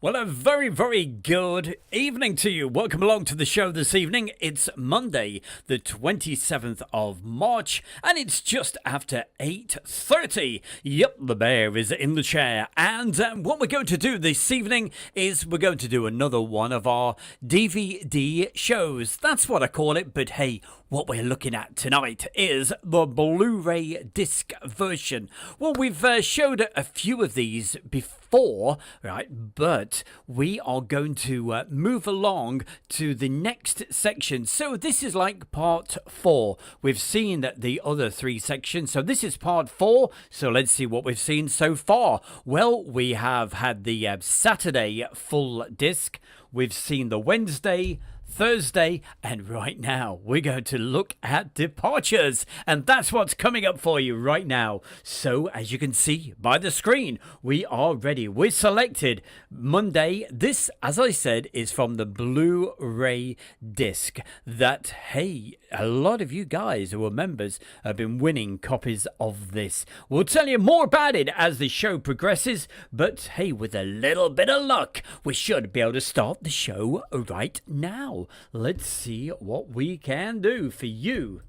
Well, a very, very good evening to you. Welcome along to the show this evening. It's Monday, the 27th of March, and it's just after 8:30. Yep, the bear is in the chair. And what we're going to do this evening is we're going to do another one of our DVD shows. That's what I call it, but hey, what we're looking at tonight is the Blu-ray disc version. Well, we've showed a few of these before, right? But we are going to move along to the next section. So this is like part 4. We've seen the other 3 sections. So this is part 4. So let's see what we've seen so far. Well, we have had the Saturday full disc. We've seen the Wednesday, Thursday, and right now we're going to look at departures, and that's what's coming up for you right now. So as you can see by the screen, we are ready. We're selected Monday. This, as I said, is from the Blu-ray disc that, hey, a lot of you guys who are members have been winning copies of this. We'll tell you more about it as the show progresses, but hey, with a little bit of luck, we should be able to start the show right now. Let's see what we can do for you.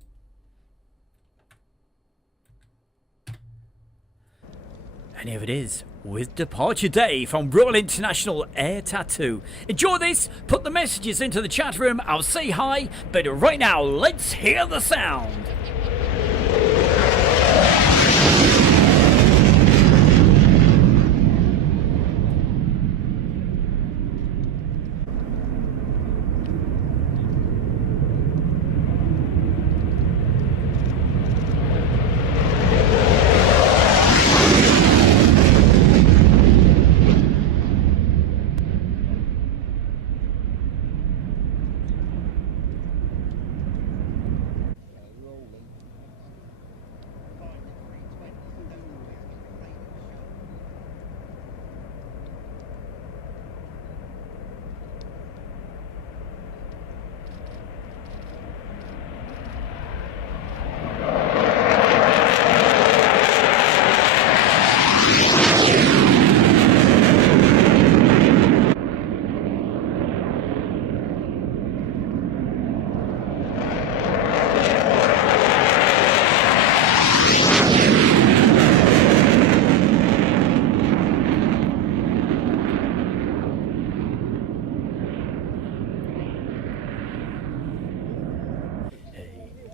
And here it is with Departure Day from Royal International Air Tattoo. Enjoy this, put the messages into the chat room, I'll say hi, but right now let's hear the sound.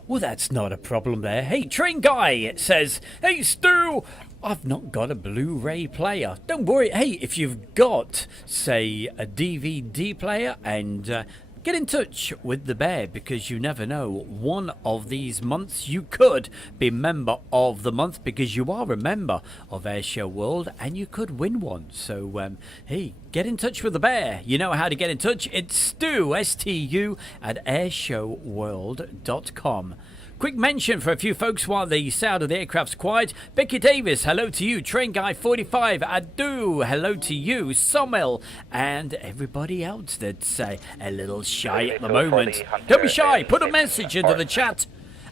Well, that's not a problem there. Hey, Train Guy says, hey, Stu, I've not got a Blu-ray player. Don't worry. Hey, if you've got, say, a DVD player, and get in touch with the bear, because you never know. One of these months you could be member of the month, because you are a member of Airshow World, and you could win one. So, hey, get in touch with the bear. You know how to get in touch. It's Stu, S-T-U, at airshowworld.com. Quick mention for a few folks while the sound of the aircraft's quiet. Becky Davis, hello to you. Train Guy 45, Adu, hello to you. Somel, and everybody else that's a little shy at the moment. Don't be shy, put a message into the chat.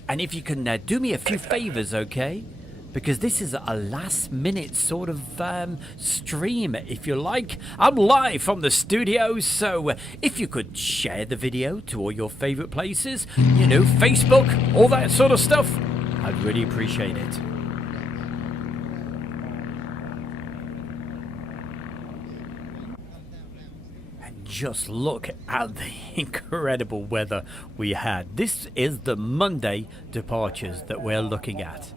And if you can do me a few favors, okay? Because this is a last minute sort of stream, if you like. I'm live from the studio, so if you could share the video to all your favorite places, you know, Facebook, all that sort of stuff, I'd really appreciate it. And just look at the incredible weather we had. This is the Monday departures that we're looking at.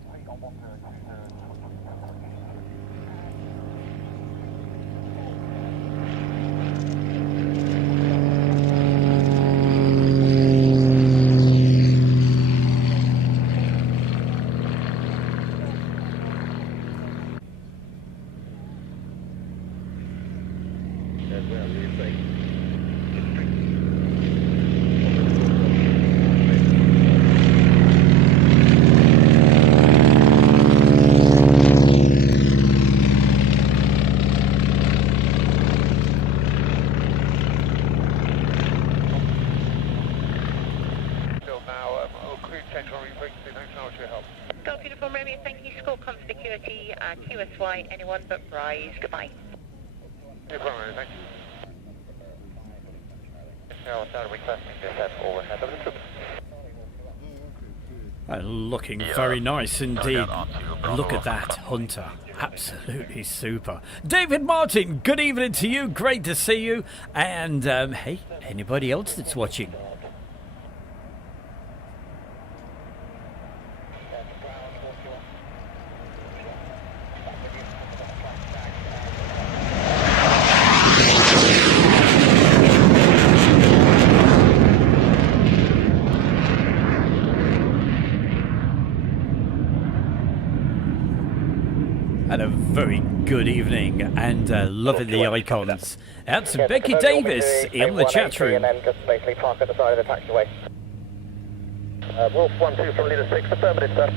Golf Uniform Romeo, thank you. Score conspicuity, QSY, anyone but Rise. Goodbye. No problem, thank you. Looking very nice indeed. Look at that, Hunter. Absolutely super. David Martin, good evening to you. Great to see you. And, hey, anybody else that's watching? And a very good evening, and loving the icons. That's Becky Davis in the chat room. And then just basically park at the side of the taxiway. Wolf 1-2 from leader 6, affirmative, sir.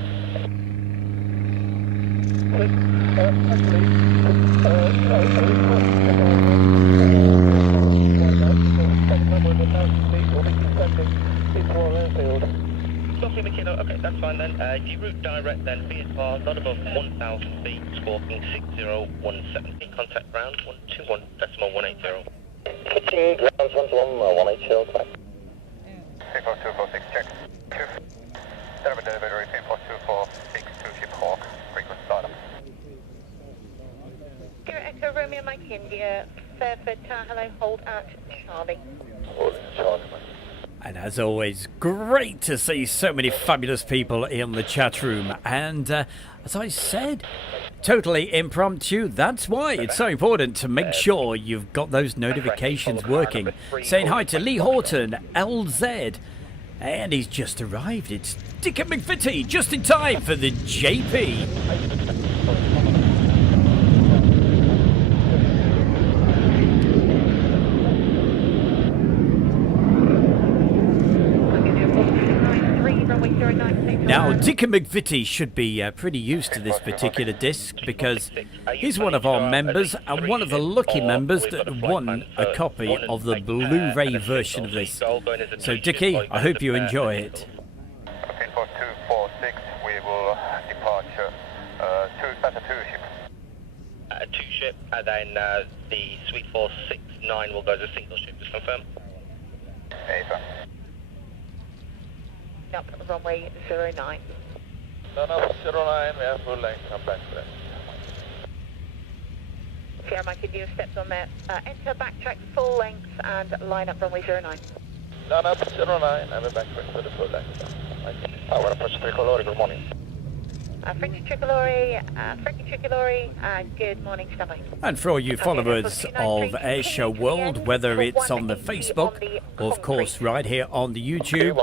Copy, McKinnon. Okay, that's fine then. Deroute direct then, VFR, not above 1,000 feet, squawking 6017. Contact ground 121.180. Pitching ground 121.180, back. 34246, check. 2. Server delivery 34246, 2 ship Hawk, frequent startup. Here Echo Romeo Mike India, Fairford Tower, hello, hold at Charlie. Hold Charlie, mate. And as always, great to see so many fabulous people in the chat room. And as I said, totally impromptu. That's why it's so important to make sure you've got those notifications working. Saying hi to Lee Horton, LZ. And he's just arrived. It's Dick and McVitie, just in time for the JP. Now, Dick and McVitie should be pretty used to this particular disc because he's one of our members and one of the lucky members that won a copy of the Blu-ray version of this. So, Dickie, I hope you enjoy it. 14246, we will departure. That's a 2 ship. 2 ship, and then the Suite 469 will go as a single ship, just confirm. Hey, sir. Up runway 09. No, 09, we have full length, come back to that. Sierra Mike India steps on there. Enter backtrack full length and line up runway 09. No, 09, I'm a backtrack for the full length. Our approach Tricolore, good morning. French Tricolore, good morning, standby. And for all you followers of Airshow World, whether it's on the Facebook or of course right here on the YouTube,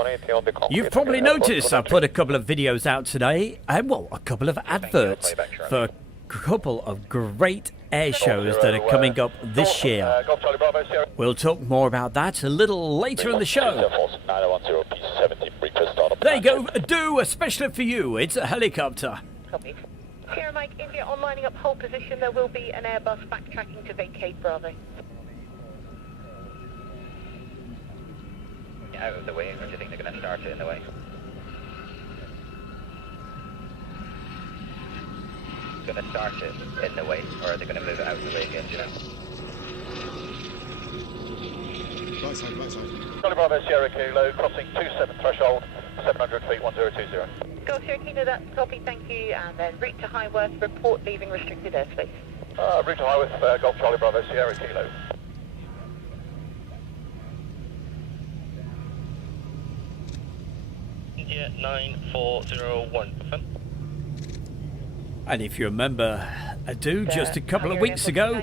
you've probably noticed I put a couple of videos out today, and well, a couple of adverts for a couple of great air shows that are coming up this year. We'll talk more about that a little later in the show. There you go, do especially for you, it's a helicopter. Copy. Sierra Mike India on lining up hold position, there will be an Airbus backtracking to vacate Bravo. Out of the way, or do you think they're going to start it in the way? Going to start it in the way, or are they going to move it out of the way again, do you know? Right side. Charlie Bravo Sierra Kilo, crossing 27 threshold, 700 feet, 1020. Go Sierra Kilo, that's copy, thank you. And then route to Highworth, report leaving restricted airspace. Route to Highworth, Golf Charlie Bravo Sierra Kilo. India 9401, confirm. And if you remember, just a couple of weeks ago,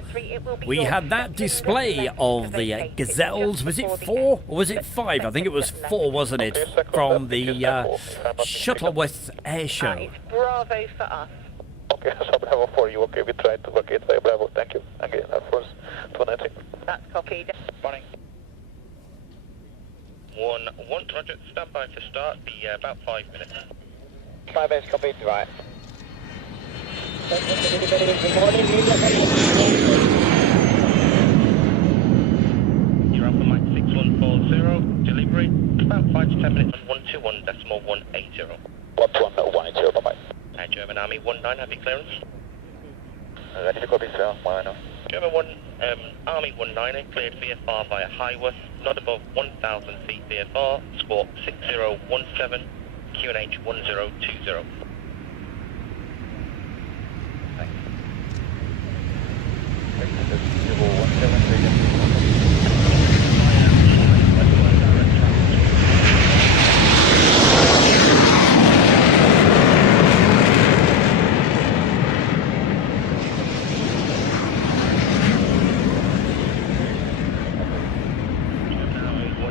we had that display of the Gazelles. Was it 4 or was it 5? I think it was 4, wasn't it? From the Shuttleworth Air Show. It's Bravo for us. Okay, so Bravo 4, you okay? We tried to locate by Bravo, thank you. Again, Air Force 219. That's copied. Morning. 1, Roger, stand by to start, be about 5 minutes. 5 minutes copied, right. You're up on Mike 6140, delivery, about 5 to 10 minutes on 121.180. 12180, bye-bye. German Army 19, happy clearance. Ready to copy, sir. Minor. German 1, Army 190, cleared VFR via Highworth, not above 1,000 feet VFR, squawk 6017, QNH 1020.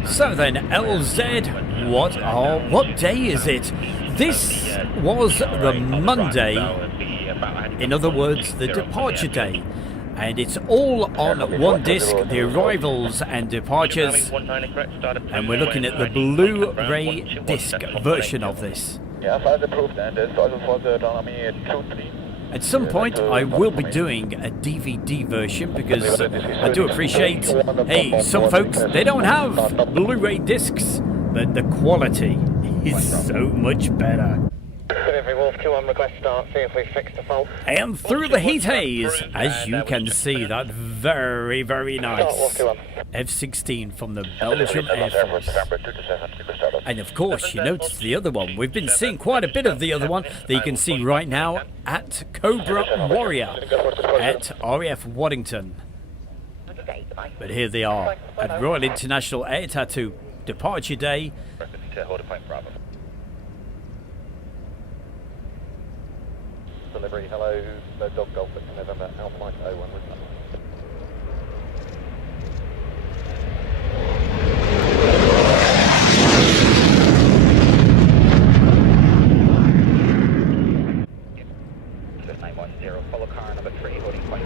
So then, LZ, what day is it? This was the Monday, in other words, the departure day. And it's all on one disc, the arrivals and departures. And we're looking at the Blu-ray disc version of this. Yeah, files approved, and it's also for the Army 2-3. At some point, I will be doing a DVD version because I do appreciate, hey, some folks, they don't have Blu-ray discs, but the quality is so much better. Good evening, Wolf 2-1, request start, see if we fixed the fault. And through the heat haze, as you can see, that very, very nice F-16 from the Belgium Air Force. And of course, you notice the other one. We've been seeing quite a bit of the other one that you can see right now at Cobra Warrior at RAF Waddington. But here they are at Royal International Air Tattoo, departure day. Delivery, hello, no dog golf at November, Alpha Mike 01 with that. Follow car number 3, holding point.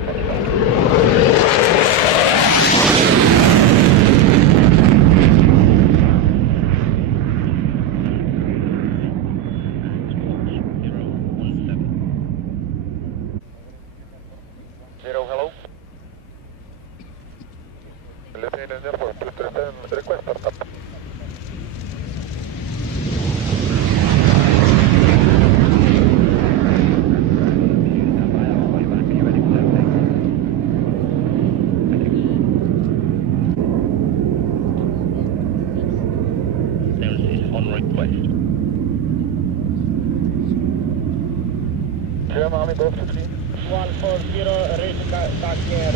Army Golf 2-3. 140, rating back here,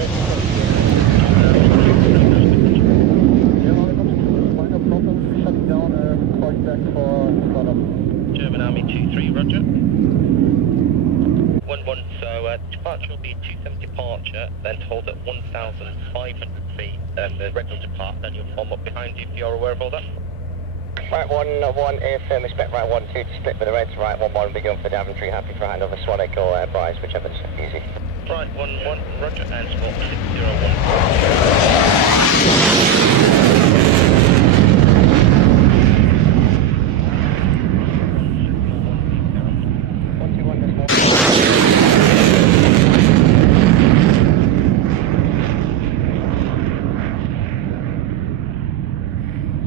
minor problems, shutting down, point back for startup. German Army 2-3, roger. 1-1, so departure will be 2-7 departure, then hold at 1,500 feet, and the red will depart, then you'll form up behind you if you're aware of all that. Right 1-1, air firm, expect right 1-2 to split with the reds, right 1-1, begin for Daventry, happy for handover, Swan Echo or Bryce, whichever's easy. Right 1-1, roger, and squawk 601.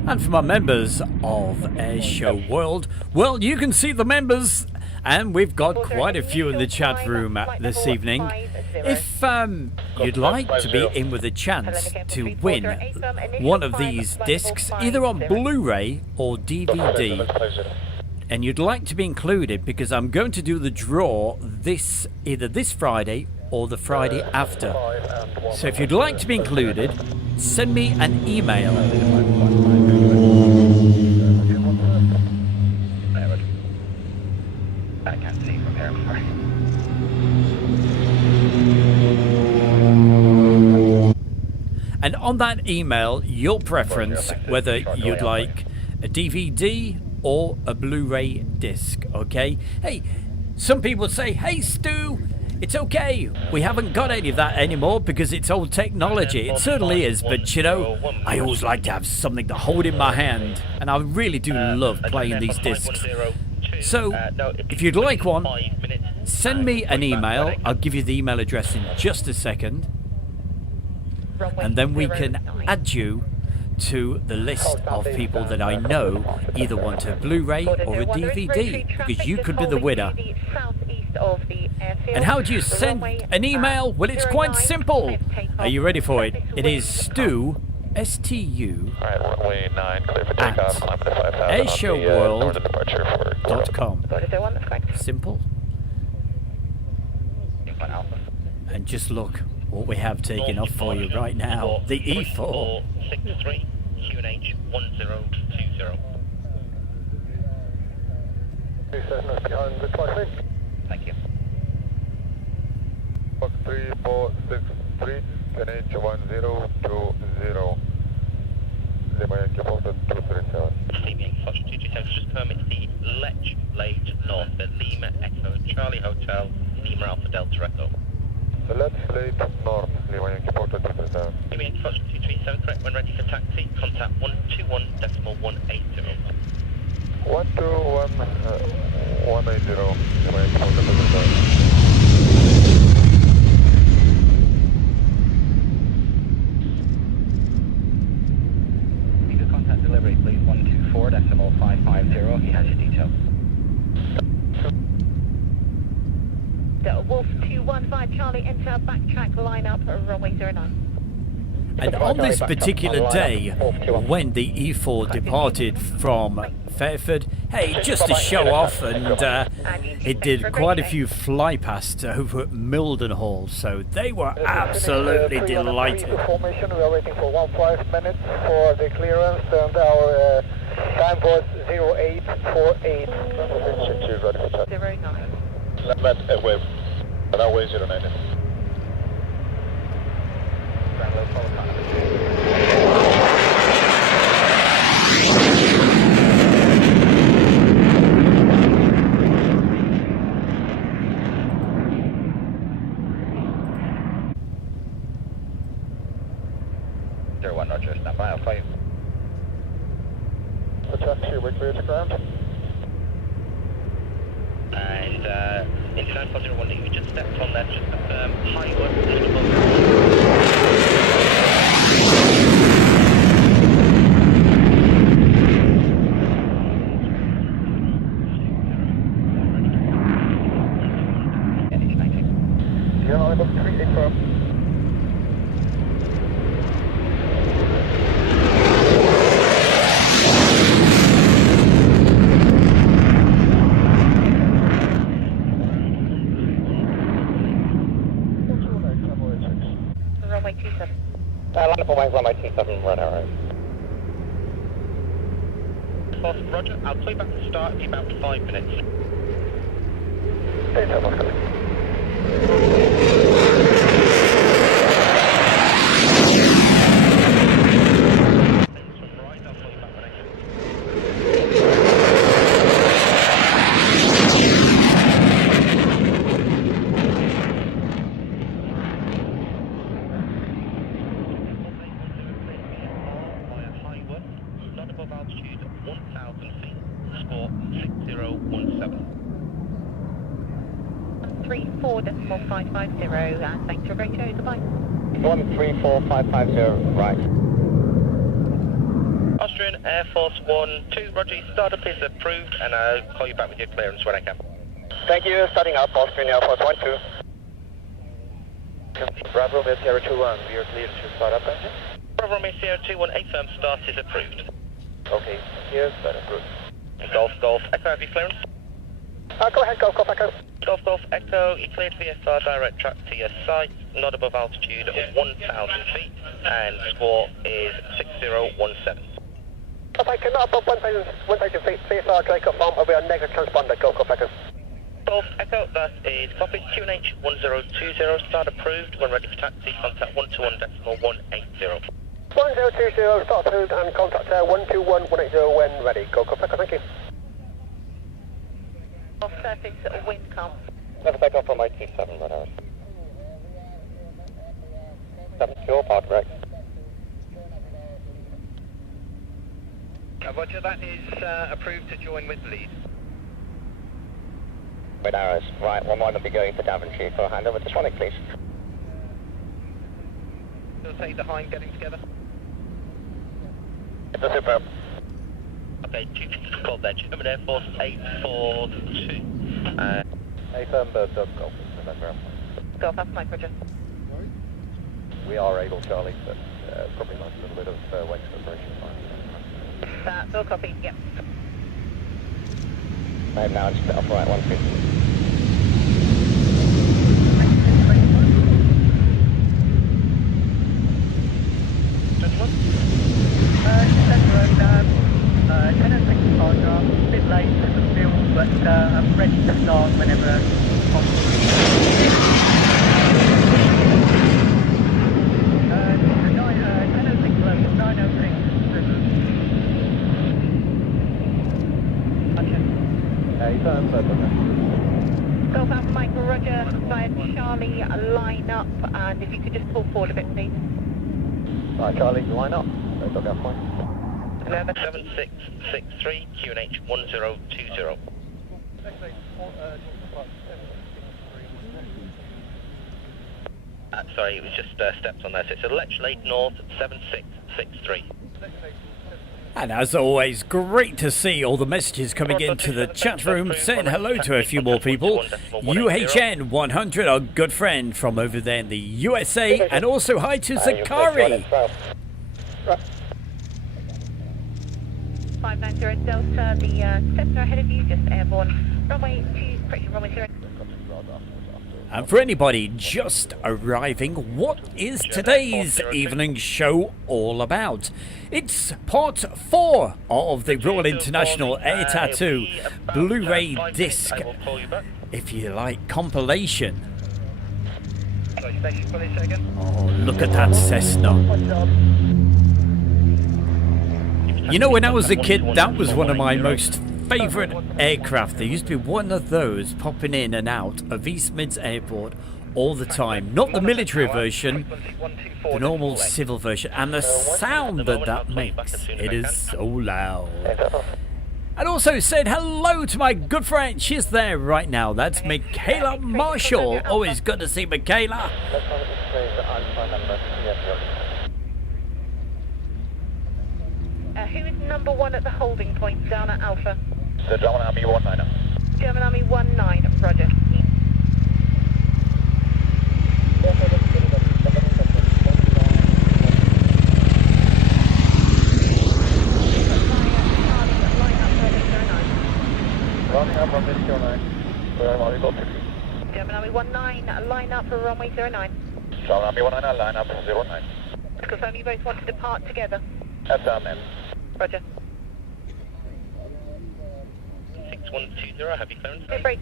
And for my members of Airshow World, well, you can see the members, and we've got quite a few in the chat room this evening. If you'd like to be in with a chance to win one of these discs, either on Blu-ray or DVD, and you'd like to be included because I'm going to do the draw either this Friday or the Friday after. So if you'd like to be included, send me an email. I can't see from here, I'm sorry. And on that email, your preference, whether you'd like a DVD or a Blu-ray disc, okay? Hey, some people say, hey Stu, it's okay, we haven't got any of that anymore because it's old technology. It certainly is, but you know, I always like to have something to hold in my hand, and I really do love playing these discs. So, if you'd like one, send me an email. I'll give you the email address in just a second, and then we can add you to the list of people that I know either want a Blu-ray or a DVD, because you could be the winner of the airfield. And how do you send an email? Well, it's quite simple. Are you ready for it? It is Stu, S-T-U, Alright, runway 9, clear for at takeoff. Climb to 5,000 airshowworld.com. departure for Got it, one, that's correct. Simple. And just look what we have taken off for you right now. The E4. 63 QNH 1020. behind the traffic. Thank you. Fox 3463, QNH 1020. Lima Yankee Delta 237. Lima Fox 237, just permit the Lech Late North, the Lima Echo Charlie Hotel, Lima Alpha Delta Echo. The left late north, Lima Yankee Delta 237. Lima Yankee Fox 237, correct, when ready for taxi, contact 121.180. 121.180, Lima Yankee Delta 237. Contact delivery, please, 124.550, he has your details. Wolf 215 Charlie, enter backtrack lineup runway 09. And on this particular day, when the E4 departed from Fairford, hey, just to show off, and it did quite a few fly pasts over at Mildenhall, so they were absolutely delighted. Formation, we are waiting for 15 minutes for the clearance, and our time was 0848. 09. Runway 09. Roger, stand by, I'll fly you. The taxi, we're clear to ground. And into 9401, you just stepped on there, just high one, just above. Yeah, I'm about 3 aircraft. Runway 27. Line up on runway 27, run arrow. Boss, Roger, I'll play back the start in about 5 minutes. Data, what's coming? Not above altitude 1,000 feet, score 6017. 134.550, and thanks for Rachel, goodbye. 134550, right. Austrian Air Force 1-2, Roger, startup is approved, and I'll call you back with your clearance when I can. Thank you, starting up, Austrian Air Force 12. Bravo, Mid Sierra 21, we are clear to start up engine. Bravo Romeo Sierra 21, a firm start is approved. Okay, here, start approved. Golf, Echo, have you clearance? Go ahead, Golf Echo. Golf, Echo, you cleared VFR direct track to your site, not above altitude of 1,000 feet, and score is 6017. If I cannot above 1,000 feet, CSR direct confirm, I'll be a negative transponder, Golf Echo. Golf, Echo, that is copied, QNH 1020, start approved, when ready for taxi, contact 121.180. 1020, start approved, and contact 121.180 when ready. Golf Echo, thank you. Off surface, wind calm. Never take off from 87, run arrow. 7 fuel, park direct. Roger, that is approved to join with lead. With arrows. Right, one more will be going for Daventry for handover to Swanwick, please. You'll take the Hind getting together? It's a superb. Okay, 2 called there, German Air Force 842. A firm bird dog golf, November. Golf Alpha Mike, roger. We are able, Charlie, but probably like a little bit of wake separation. That's all copy, yep. Right now, just split off right 150. Gentlemen? 10:06 car draft, a bit late for the field, but I'm ready to start whenever possible. 10:06 low, 9:06 river. A firm bird dog. Golf Alpha Mike, roger. Via Charlie, line up, and if you could just pull forward a bit, please. Right, Charlie, line up. Bird dog Alpha Mike. 7663 QNH 1020. Sorry, it was just steps on there. So it's Lechlade North 7663. And as always, great to see all the messages coming into the chat room, saying hello to a few more people. UHN 100, our good friend from over there in the USA, and also hi to Zakari. 590 Delta, the steps are ahead of you, just airborne. Runway 2, correction, runway 0. And for anybody just arriving, what is today's evening show all about? It's part 4 of the Royal International Air Tattoo Blu-ray disc, if you like, compilation. Oh, look at that Cessna. You know, when I was a kid, that was one of my most favourite aircraft. There used to be one of those popping in and out of East Mids Airport all the time. Not the military version, the normal civil version. And the sound that that makes, it is so loud. And also said hello to my good friend. She's there right now. That's Michaela Marshall. Always good to see Michaela. Who is number 1 at the holding point down at Alpha? The German Army 19er. German Army 19, roger. Running up runway 09. German Army got 50. German Army 19, line up for runway 09. German Army 19, line up 09. Confirm you both want to depart together. That's our man. Roger. 6120, have you clearance? Break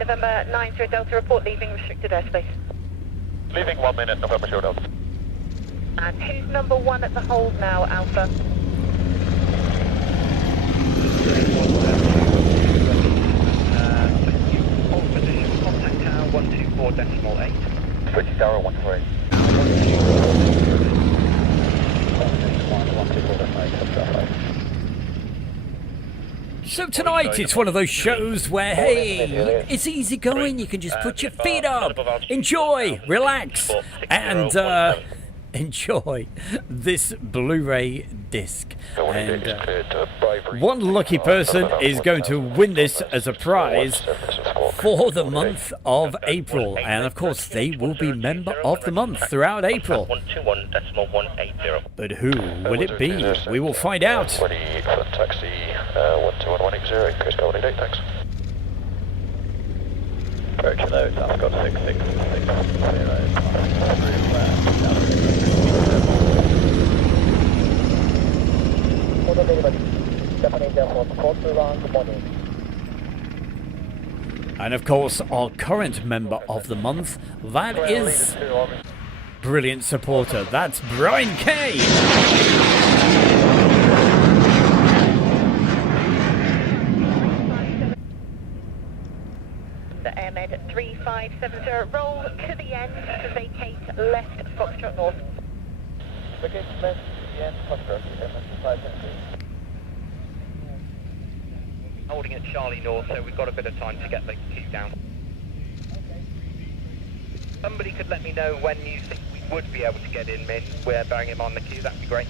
November 90 Delta, report leaving restricted airspace. Leaving 1 minute, November showdown. And who's number 1 at the hold now, Alpha? Hold position, contact tower 124.8. British Tower 148. So tonight it's one of those shows where, hey, it's easy going. You can just put your feet up, enjoy, relax, and enjoy this Blu-ray disc. And one lucky person is going to win this as a prize for the month of April. And of course, they will be member of the month throughout April. 121.180. But who will it be? We will find out. Ready for taxi 121.180, Chris Goldie date, thanks. Correction though, I've got 6660. And of course, our current member of the month, that is brilliant supporter. That's Brian Kay. The AirMed 3570, roll to the end to vacate left Foxtrot North. Vacate left, the end, Foxtrot, Holding at Charlie North, so we've got a bit of time to get the queue down. Somebody could let me know when you think we would be able to get in, Min. We're bearing him on the queue, that'd be great.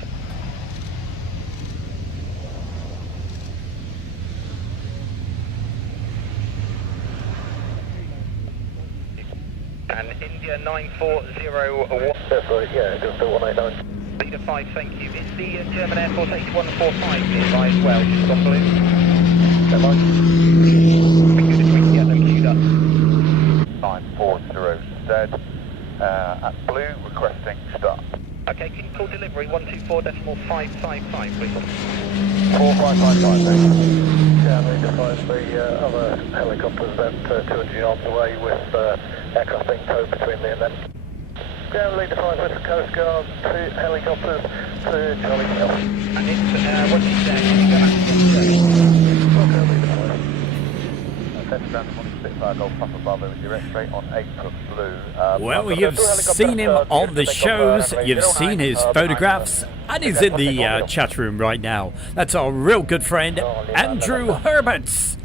India 9401. That's right, yeah, just the 189. Leader 5, thank you. Is the German Air Force H145 nearby as well? Just on blue. Stand by. We can get them queued up. 940 dead. At blue, requesting start. Okay, can you call delivery 124.555, please? 4555, thank you. Yeah, they define the other helicopters at 200 yards away with aircraft being towed between me and them. Ground leader 5 with the Coast Guard, 2 helicopters to Charlie Hill. And it's, once he's there, can you go back to Ground leader 5. Test ground morning, Spitfire Golf Papa Bravo with direct straight on 8 from blue. Well, you've seen him on the shows, you've seen his photographs, and he's in the chat room right now. That's our real good friend, Andrew Herberts.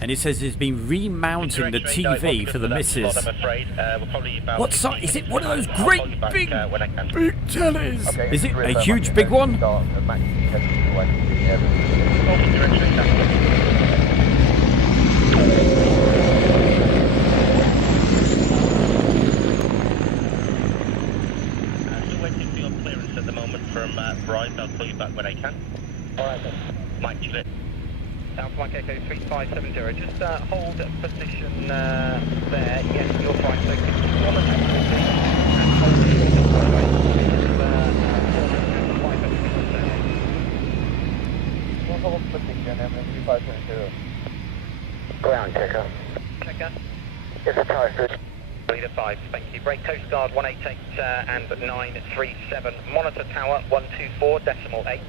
And he says he's been remounting the TV for the missus. What size? Is it one of those great big tellies? Is it a huge big one? Still waiting for your clearance at the moment from Bryce. I'll call you back when I can. Alright, Mike Juliet. South Flight Echo 3570. Just hold position there. Yes, you're fine. So can you hold the and hold the Hold position, M3572. ground checker. Checker. It's a tower. Leader 5, thank you. Break Coast Guard 188 and 937. Monitor Tower 124.8.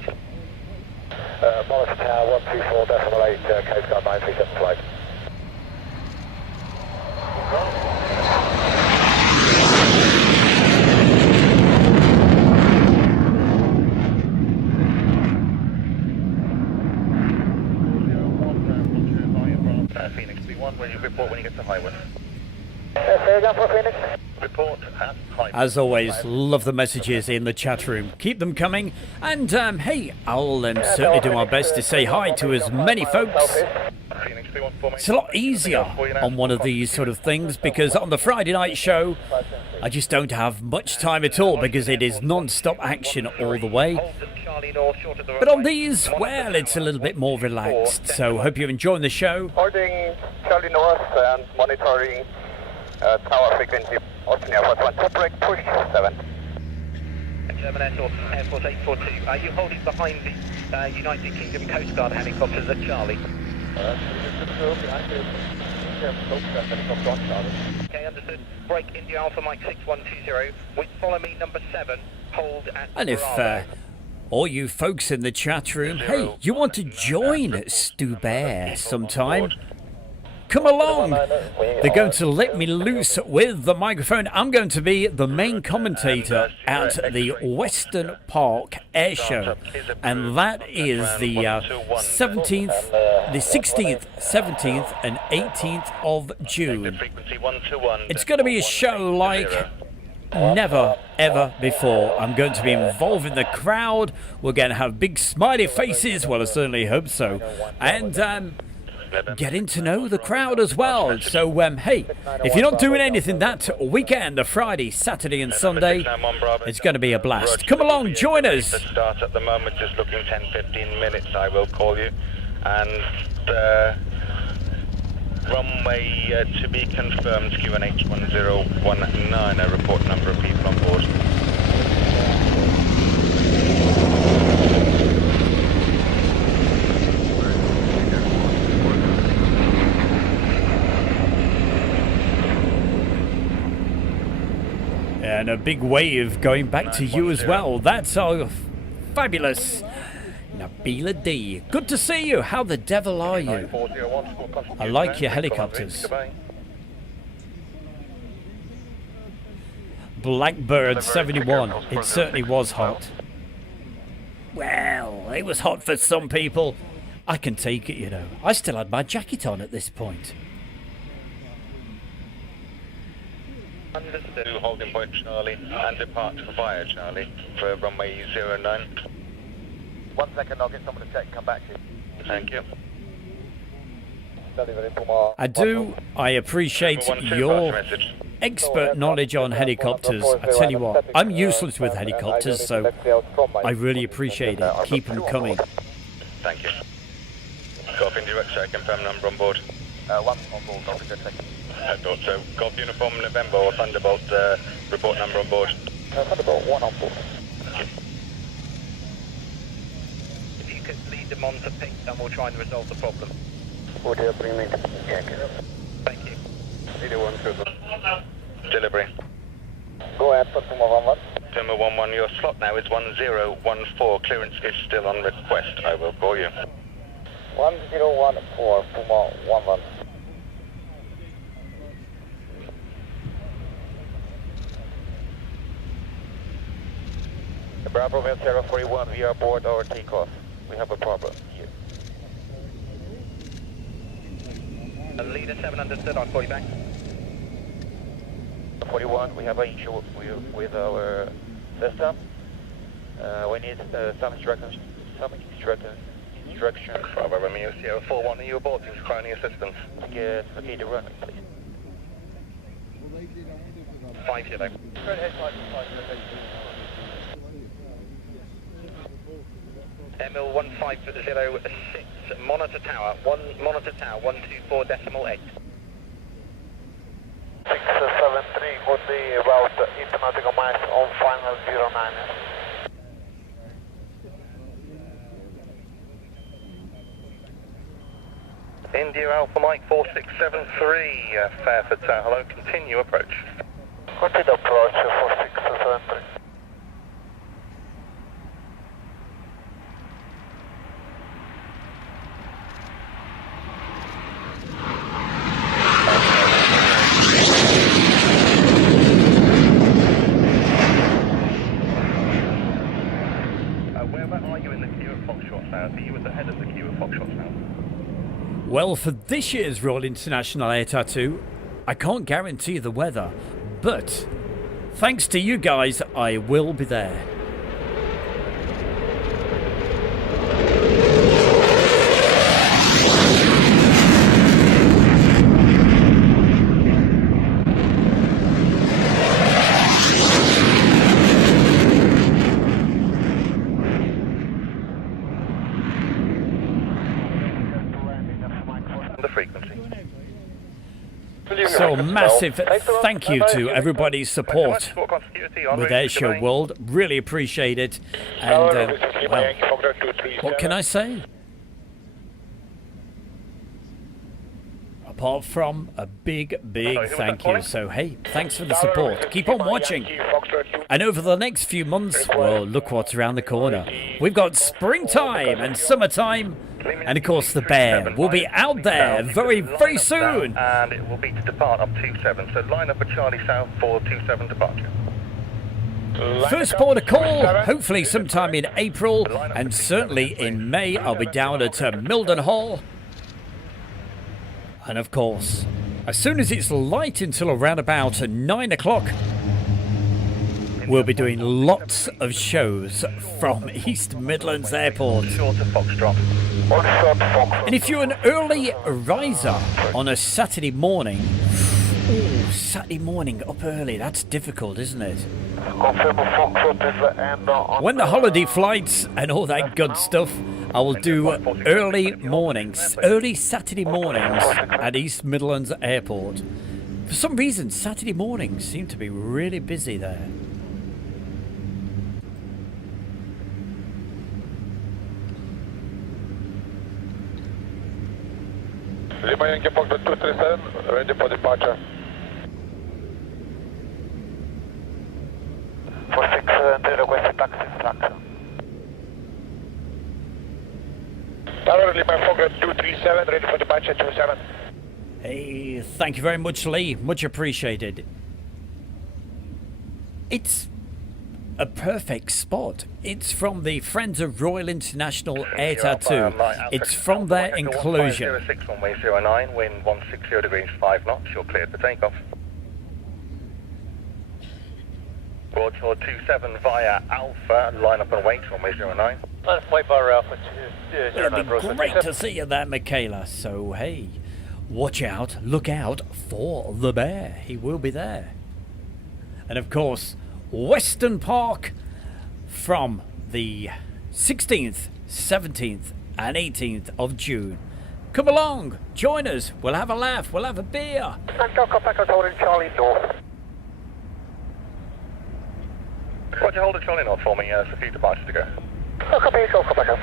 Monitor Tower 124.8, Coast Guard 937 flight. Phoenix B1, will you report when you get to highway? Say again for Phoenix? Report at highway. As always, love the messages in the chat room. Keep them coming. And hey, I'll certainly do my best to say hi to as many folks. Phoenix B1 for me. It's a lot easier on one of these sort of things because on the Friday night show, I just don't have much time at all because it is non-stop action all the way. But on these, well, it's a little bit more relaxed. So hope you're enjoying the show. Holding Charlie North and monitoring tower frequency. Austin Air Force 1, top brake, push 7. German Air Force 842. Are you holding behind the United Kingdom Coast Guard helicopters at Charlie? Okay, understood. Break India Alpha Mike 6120. With follow me number 7. Hold at And if Bravo. all you folks in the chat room, hey, you want to join Stu Bear sometime? Come along. They're going to let me loose with the microphone. I'm going to be the main commentator at the Western Park Airshow. And that is the 17th, the 16th, 17th and 18th of June. It's going to be a show like never ever before. I'm going to be involved in the crowd. We're going to have big smiley faces. Well, I certainly hope so. And getting to know the crowd as well. So, hey, if you're not doing anything that weekend, the Friday, Saturday and Sunday, it's going to be a blast. Come along, join us. Start at the moment, just looking 10-15 minutes, I will call you. And runway to be confirmed, QNH 1019, I report number of people on board. And a big wave going back to you as well. That's our fabulous Nabila D. Good to see you. How the devil are you? I like your helicopters. Blackbird 71. It certainly was hot. Well, it was hot for some people. I can take it, you know. I still had my jacket on at this point. Understood. Holding point Charlie and depart via Charlie for runway 09. 1 second, I'll get someone to check and come back to you. Thank you. I appreciate your expert knowledge on helicopters. I tell you what, I'm useless with helicopters, so I really appreciate it. Keep them coming. Thank you. Golf in direct, sir. Confirm number on board. 1 on board, Golf India, check. Thought so. Golf uniform November or Thunderbolt, report number on board. Thunderbolt 1 on board. If you could lead them on to pink, then we'll try and resolve the problem. Audio, bring me. Check. Thank you. Either one, Delivery. Go ahead, put Puma 11. Puma 11, your slot now is 1014. Clearance is still on request. I will call you. 1014, Puma 11. Bravo Mil Sierra 41, we are aboard our takeoff. We have a problem here. Leader 7 understood, I'll call you back. 41, we have an issue with our system. We need some instructions. Bravo Romeo Sierra 41, are you aboard to require any assistance? Get okay to run, please. 5 0. ML 1506, monitor tower 124.8. 673 would be about 8 nautical miles on final 09. India Alpha Mike 4673, Fairford Tower, hello, continue approach. Continue approach 4673. Where are you in the queue at Foxtrot now? Are you at the head of the queue at Foxtrot now? Well, for this year's Royal International Air Tattoo, I can't guarantee the weather, but thanks to you guys, I will be there. The frequency. So massive thank you to everybody's support with Airshow World. Really appreciate it. And well, what can I say? Apart from a big thank you. So hey, thanks for the support. Keep on watching. And over the next few months, well, look what's around the corner. We've got springtime and summertime. And of course, the bear will be out there very soon. And it will be to depart up 27. So line up a Charlie South for 27 departure. First port of call, hopefully sometime in April, and certainly in May I'll be down at Mildenhall. And of course, as soon as it's light until around about 9 o'clock, we'll be doing lots of shows from East Midlands Airport. Short of Foxtrot. And if you're an early riser on a Saturday morning, Saturday morning up early, that's difficult, isn't it? When the holiday flights and all that good stuff, I will do early mornings, early Saturday mornings at East Midlands Airport. For some reason, Saturday mornings seem to be really busy there. Lima Yankee Foxtrot 237, ready for departure. 4670, request taxi instruction. Tower Lima Foxtrot 237, ready for departure 27. Hey, thank you very much, Lee. Much appreciated. It's a perfect spot. It's from the Friends of Royal International Air Tattoo. It's from their enclosure. 506 runway 09, wind 160 degrees 5 knots. You're cleared for takeoff. Broadsword 27 via Alpha, line up and wait, runway 09. Let's wait via Alpha 209. It'd be great to see you there, Michaela. So, hey, watch out, look out for the bear. He will be there. And of course, Western Park from the 16th, 17th and 18th of June. Come along, join us, we'll have a laugh, we'll have a beer. And contact back holding Charlie North. Roger, hold a Charlie North for me, there's a few departures to go. Copy, go back up.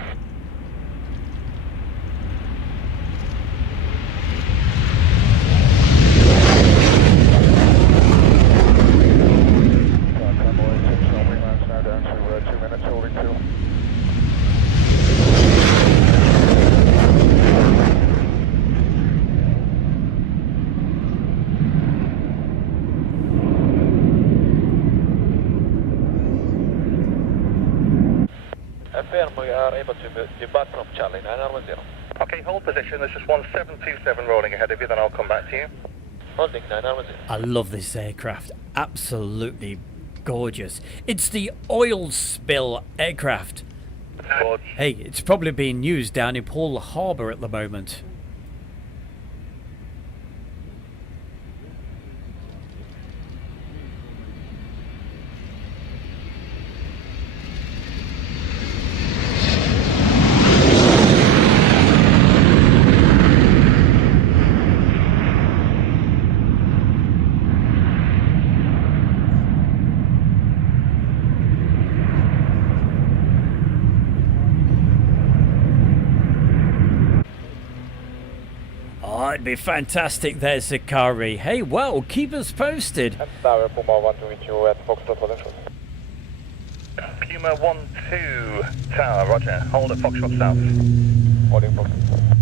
We are able to depart from Charlie 910. Okay, hold position, there's just 1727 rolling ahead of you, then I'll come back to you. Holding 910. I love this aircraft, absolutely gorgeous. It's the oil spill aircraft. Good. Hey, it's probably being used down in Pearl Harbor at the moment. It'd be fantastic there, Zachary. Hey, well, keep us posted. Tower Puma 1 to reach you at Foxtrot Foxtrot. Puma 1-2 Tower, roger, hold at Foxtrot South. Holding Foxtrot.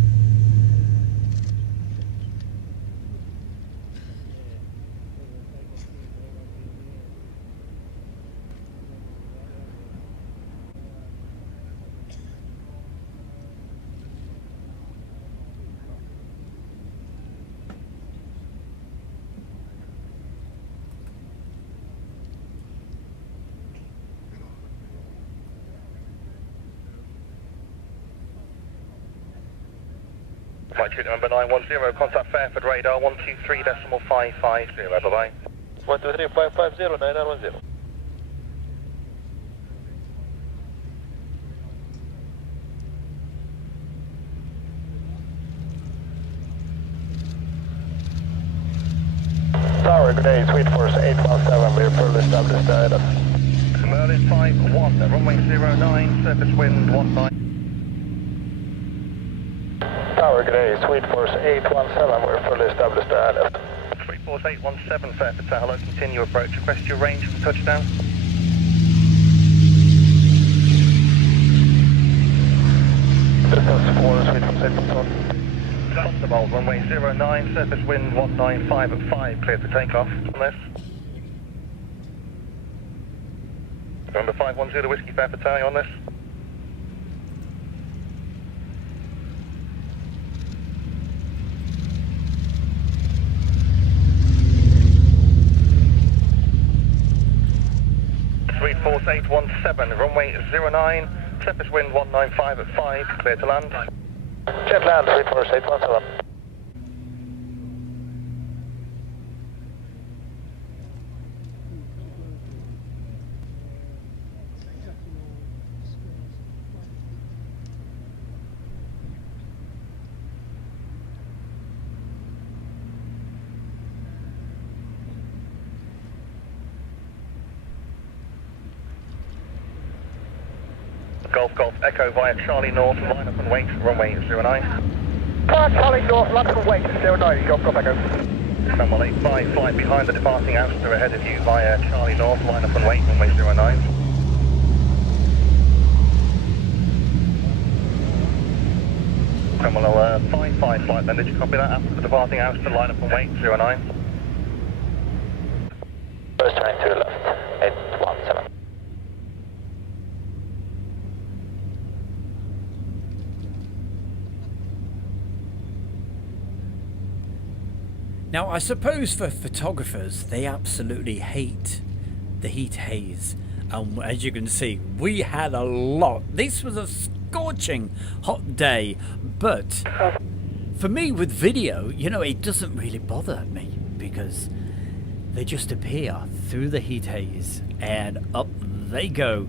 Flight tuned number 910, contact Fairford radar 123.550, bye-bye. 123.550, 910. Tower, good day, Sweet Force 817, we're fully established ahead. Merlin 5-1, runway 09, surface wind 19. Tower, good day, Sweet Force 817, we're fully established ahead. Sweet Force 817, Fairford Tower, hello, continue approach, request your range from touchdown. Distance 4, Sweet Force 817. Thunderbolt, runway 09, surface wind 195 at 5, cleared for takeoff on this. Number 510 Whiskey Fairford Tower, you on this? Sweet Force 817, runway 09, surface wind 195 at 5, clear to land. Jet land, Sweet Force 817. Golf Echo via Charlie North, line up and wait, runway 09. Charlie North, land and wait, 09, Golf Echo. Cromwell 85, flight behind the departing ouster ahead of you via Charlie North, line up and wait, runway 09. Cromwell 55 flight then, did you copy that? After the departing ouster, line up and wait, 09. First turning to left, 817. Now, I suppose for photographers, they absolutely hate the heat haze. And as you can see, we had a lot. This was a scorching hot day, but For me, with video, you know, it doesn't really bother me because they just appear through the heat haze and up they go.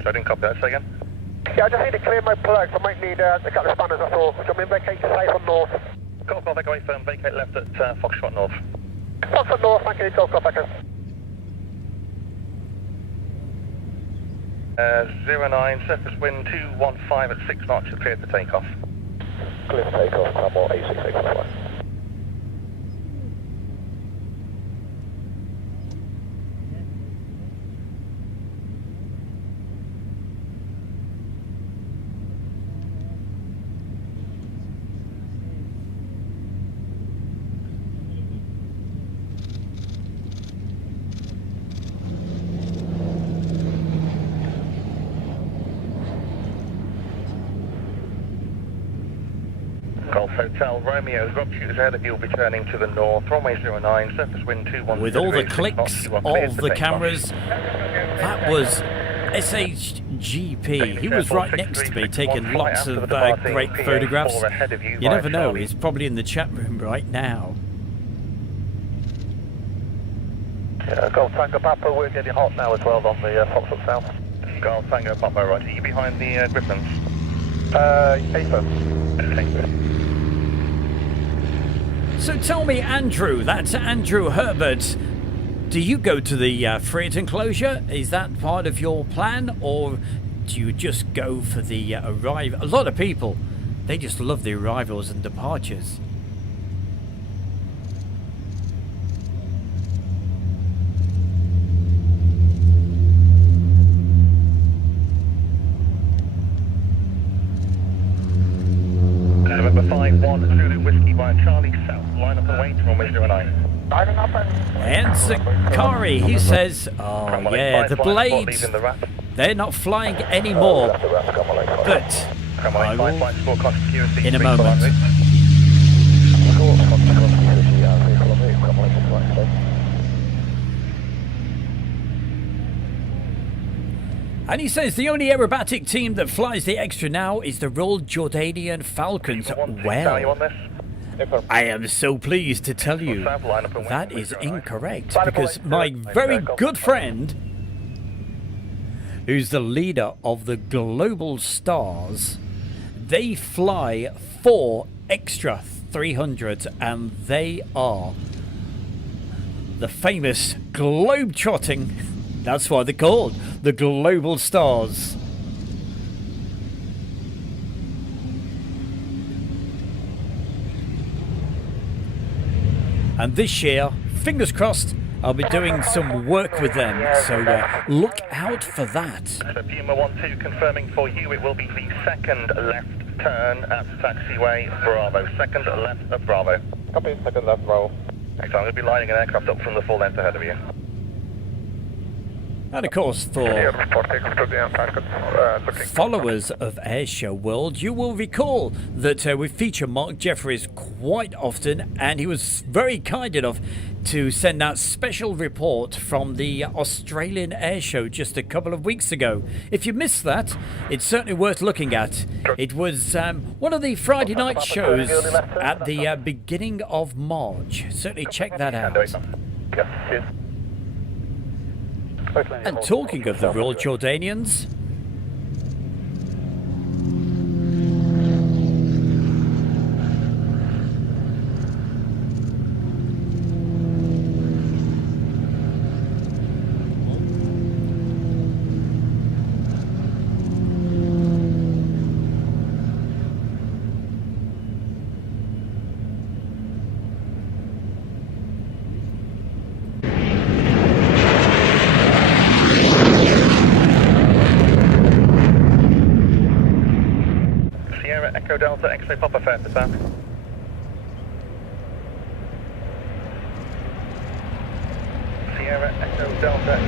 I didn't copy that. Say again. Yeah, I just need to clear my plugs. I might need a couple of spanners, that's all. So I'm in vacate to safe on north. Golf Golf Echo 8 firm, vacate left at Foxtrot North. Foxtrot north, thank you, Golf Golf Echo. 09, surface wind 215 at 6 knots, you're cleared for takeoff. Clear for takeoff, Cromwell A68. Golf Hotel Romeo, Rob shooters ahead of you will be turning to the north, runway 09, surface wind 215. With all the clicks of the cameras, that was SHGP. He was right next to me taking lots of great photographs. You never know, he's probably in the chat room right now. Yeah, Golf Tango Papa, we're getting hot now as well on the Foxtrot South. Golf Tango Papa, right, are you behind the Griffins? Paper. So tell me, Andrew, that's Andrew Herbert. Do you go to the freight enclosure? Is that part of your plan? Or do you just go for the arrival? A lot of people, they just love the arrivals and departures. November 5-1, Zulu Whiskey by Charlie South, line up and wait, runway 09. And Zakari, he says, oh yeah, the blades, they're not flying anymore, but I will in a moment. And he says the only aerobatic team that flies the extra now is the Royal Jordanian Falcons. Well, I am so pleased to tell you that is incorrect, because my very good friend, who's the leader of the Global Stars, they fly 4 extra 300s, and they are the famous globe-trotting, that's why they're called the Global Stars. And this year, fingers crossed, I'll be doing some work with them, so look out for that. So Puma 12 confirming for you, it will be the second left turn at taxiway Bravo. Second left of Bravo. Copy, second left, Bravo. Excellent, I'm going to be lining an aircraft up from the full length ahead of you. And of course, for followers of Airshow World, you will recall that we feature Mark Jeffries quite often, and he was very kind enough to send that special report from the Australian Airshow just a couple of weeks ago. If you missed that, it's certainly worth looking at. It was one of the Friday night shows at the beginning of March. Certainly check that out. And talking of the Royal Jordanians, Echo Delta, X-ray Papa fair to sound. Sierra Echo Delta.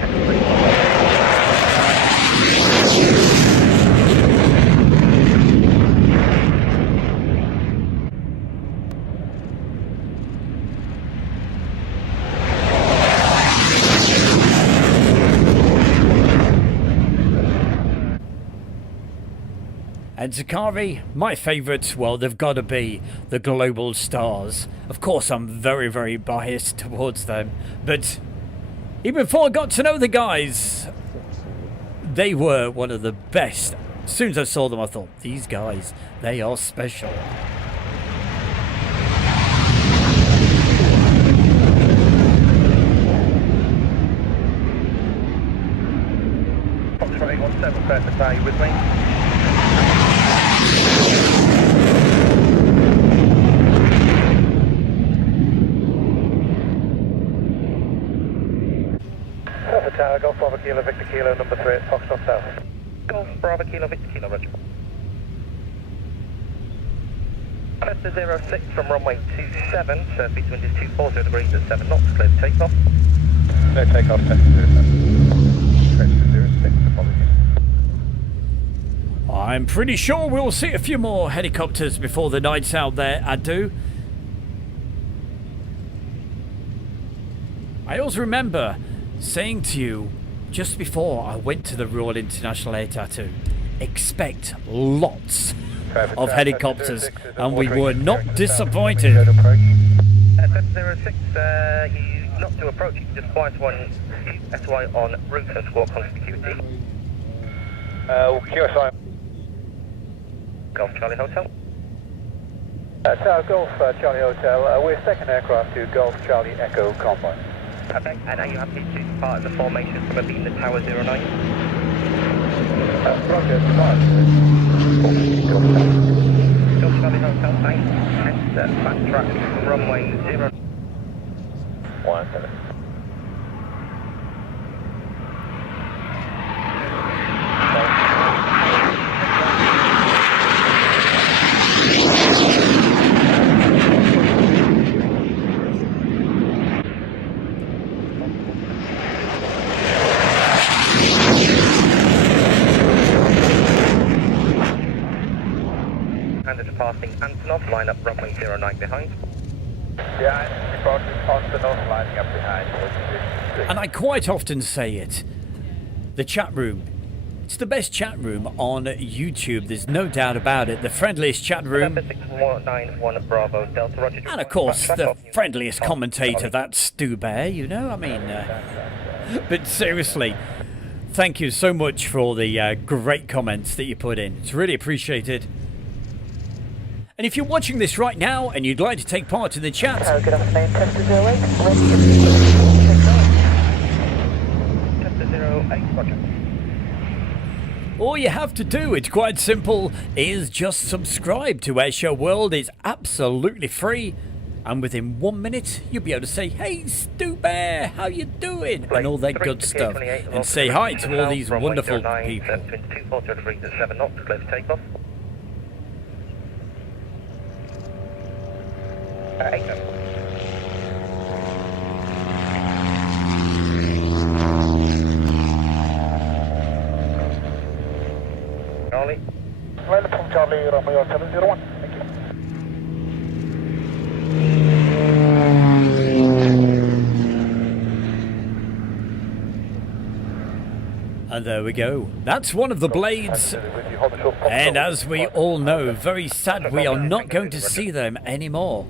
And Zakari, my favourites, well, they've got to be the Global Stars. Of course, I'm very, very biased towards them. But even before I got to know the guys, they were one of the best. As soon as I saw them, I thought, these guys, they are special. Foxtrot 817, Perfect, are you with me? Alpha Tower, Golf Bravo Kilo, Victor Kilo, number 3 at Foxtrot South. Golf Bravo Kilo, Victor Kilo, roger. Cessna 06 from runway 27, surface wind is 240 degrees at 7 knots, clear to take off. No takeoff, Cessna 07. Cessna 06, apologies. I'm pretty sure we'll see a few more helicopters before the night's out there, I do. I also remember saying to you just before I went to the Royal International Air Tattoo, expect lots of helicopters, and we were not disappointed. Cessna 06, you not to approach, you can just fly to one SY on route and squawk conspicuity. QSI. Golf Charlie Hotel. Tower Golf Charlie Hotel, we're second aircraft to Golf Charlie Echo Convoy. Okay, and are you happy to part of the formation from a beam at Tower 09? Roger, goodbye. Golf Charlie Hotel, thanks. And back track runway 0. 17. And departing Antonov, line up runway 09 behind. Yeah, departing Antonov, lining up behind. And I quite often say it, the chat room, it's the best chat room on YouTube, there's no doubt about it, the friendliest chat room, 691 Bravo Delta, roger. and of course the friendliest commentator, that's Stu Bear, you know, I mean, but seriously, thank you so much for all the great comments that you put in, it's really appreciated. And if you're watching this right now and you'd like to take part in the chat, Good afternoon, Cessna 08, ready Cessna 08, roger. all you have to do, it's quite simple, is just subscribe to Airshow World. It's absolutely free. And within 1 minute, you'll be able to say, hey, Stu Bear, how you doing? And all that good stuff. And say hi to all these wonderful people. 240 degrees at 7 knots, clear to take off. 8 Charlie. Well, from Charlie, Romeo 701. Thank you. And there we go. That's one of the blades. And as we all know, very sad we are not going to see them anymore.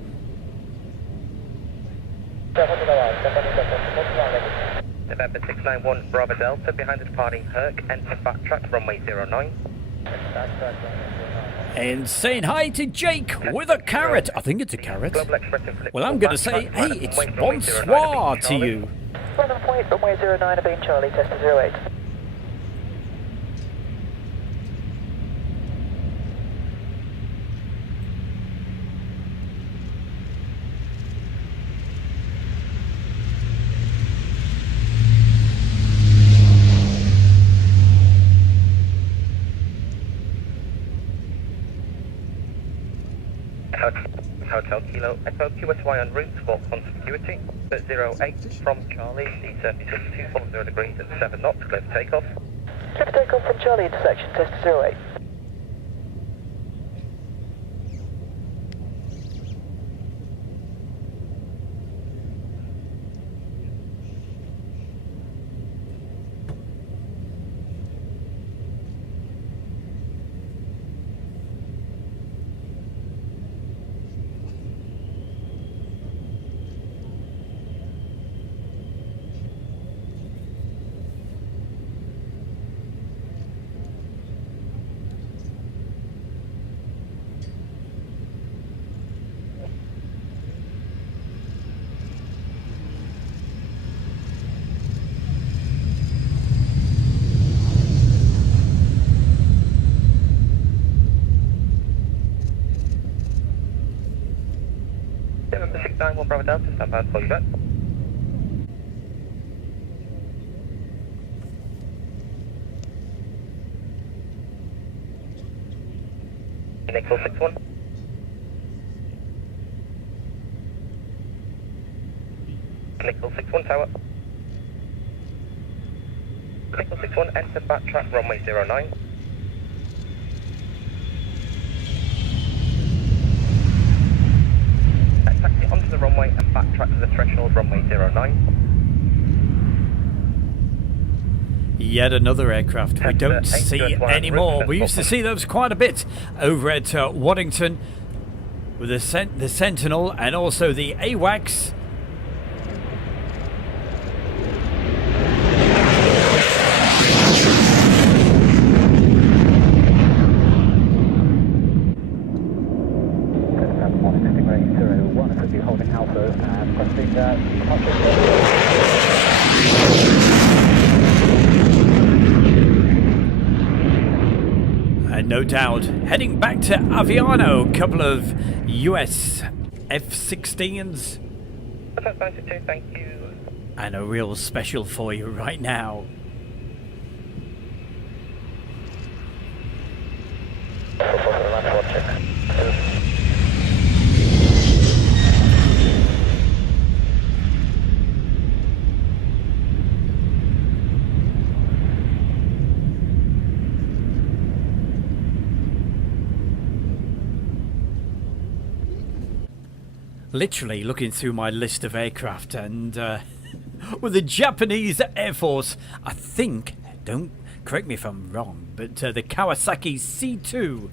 November 691 Bravo Delta, behind the departing Herc, enter backtrack runway 09. And saying hi to Jake with a carrot. I think it's a carrot. Well, I'm going to say, hey, it's bonsoir to you. Random point, runway 09, being Charlie, Cessna 08. Hotel Kilo Echo QSY en route for conspicuity at 08 from Charlie, D32 follow 0 degrees at 7 knots, clear for takeoff. Clear for takeoff from Charlie intersection, test 08. November 691 Bravo Delta, stand by for you back. Nickel 61. Nickel 61 tower. Nickel 61, enter backtrack runway 09. Taxi onto the runway and backtrack to the threshold runway 09. Yet another aircraft we don't see anymore. We used to see those quite a bit over at Waddington with the Sentinel and also the AWACS. Holding Alpha and crossing And no doubt heading back to Aviano, a couple of US F-16s. Thank you. And a real special for you right now. Literally looking through my list of aircraft and with the Japanese Air Force, I think, don't correct me if I'm wrong, but the Kawasaki C2.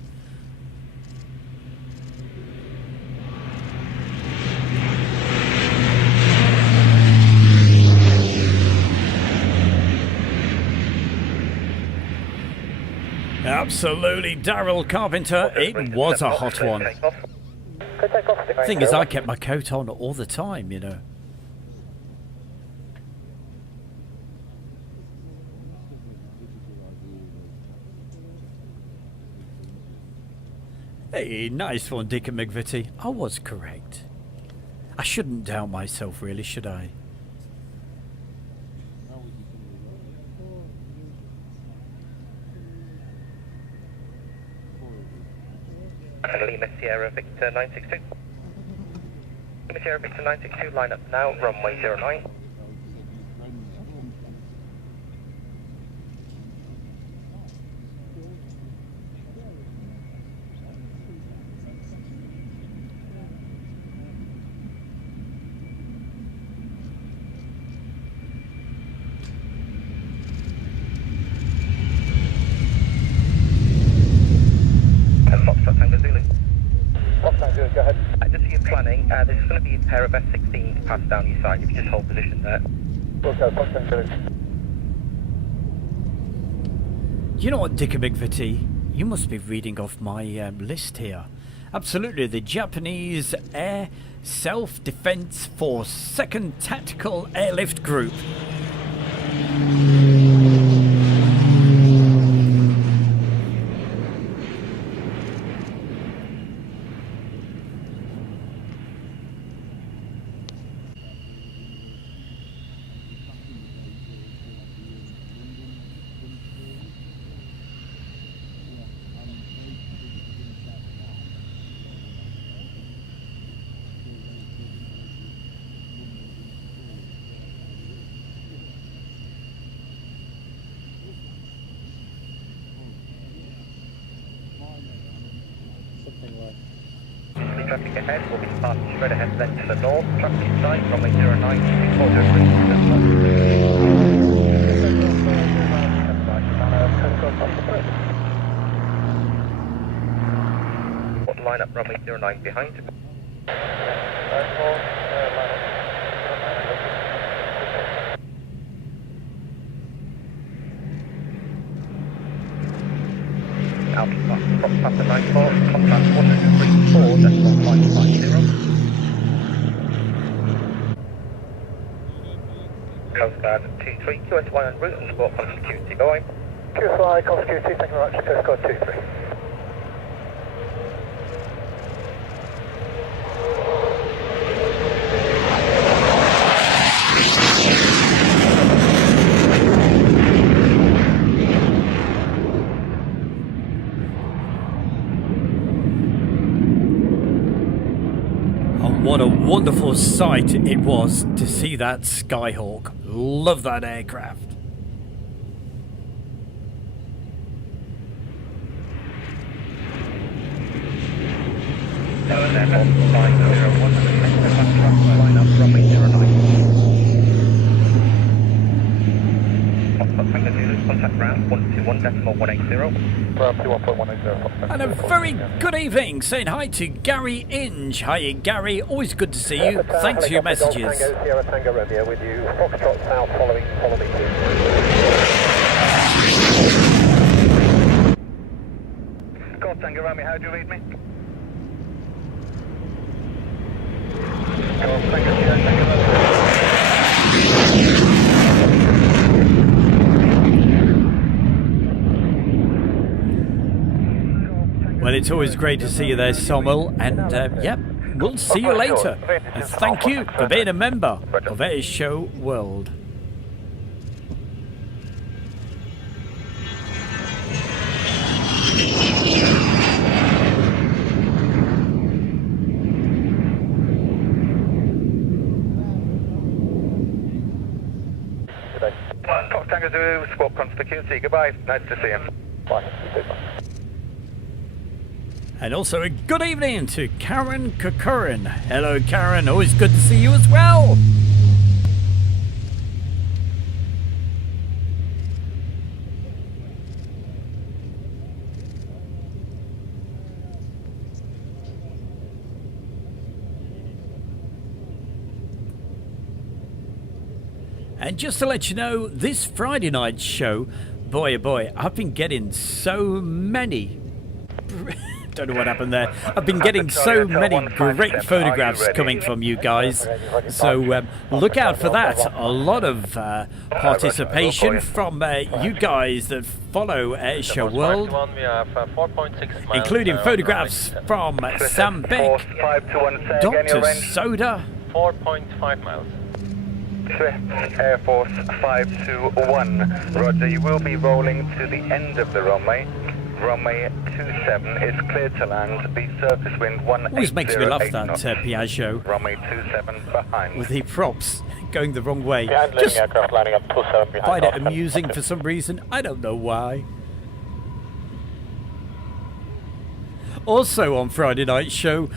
Absolutely, Daryl Carpenter. It was a hot one. Thing is, I kept my coat on all the time, you know. Hey, nice one, Dick and McVitie. I was correct. I shouldn't doubt myself, really, should I? Lima Sierra Victor 962. Lima Sierra Victor 962, line up now, runway 09. Foxtrot Tango Zulu. Foxtrot Zulu, go ahead. Just for your planning, there's going to be a pair of F-16s passed down your side if you just hold position there. Okay, Foxtrot Zulu. You know what, Dick and McVitie? You must be reading off my list here. Absolutely, the Japanese Air Self-Defense Force 2nd Tactical Airlift Group. traffic ahead. We'll be passing straight ahead then to the north. Traffic inside, runway 09, before the line up runway 09 behind. Papa 94, contact 134, that's 1550. Coast Guard 23, QSY en route and support constituency going. QSY, constituency, thank you very much, Coast Guard 23. What a wonderful sight it was to see that Skyhawk. Love that aircraft. Airport 501, line up runway 09. Contact ground 121.180. And a very good evening, saying hi to Gary Inge. Hi Gary, always good to see you. Thanks for your messages. Sierra Tango Romeo with you, Foxtrot South following, follow me please. Golf Tango Romeo, how do you read me? Golf Tango Sierra Tango Romeo. Well, it's always great to see you there, Sommel, and yep, we'll see you later. And thank you for being a member of Airshow World. Fox Tango Zulu, squawk conspicuously. Goodbye. Nice to see you. Bye. And also a good evening to Karen Kokurin. Hello, Karen. Always good to see you as well. And just to let you know, this Friday night show, boy oh boy, I've been getting so many... Don't know what happened there. I've been getting so many great photographs coming from you guys. So look out for that. A lot of participation from you guys that follow Airshow World, including photographs from Sam Beck, Dr. Soda, 4.5 miles. Swift Air Force 521. Roger, you will be rolling to the end of the runway. Runway 27 is cleared to land. The surface wind 1808 always makes me laugh that Piaggio. Runway 27 behind. With the props going the wrong way. Behind landing Just aircraft lining up 27 behind. find it amusing for some reason. I don't know why. Also on Friday night show,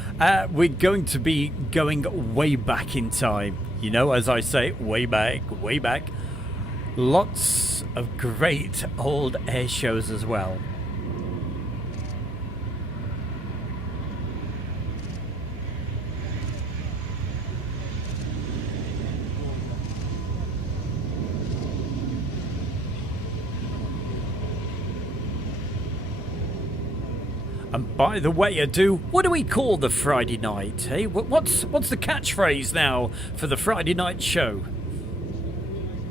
we're going to be going way back in time. You know, as I say, way back, way back. Lots of great old air shows as well. And by the way, Adu, what do we call the Friday night? Hey, what's the catchphrase now for the Friday night show?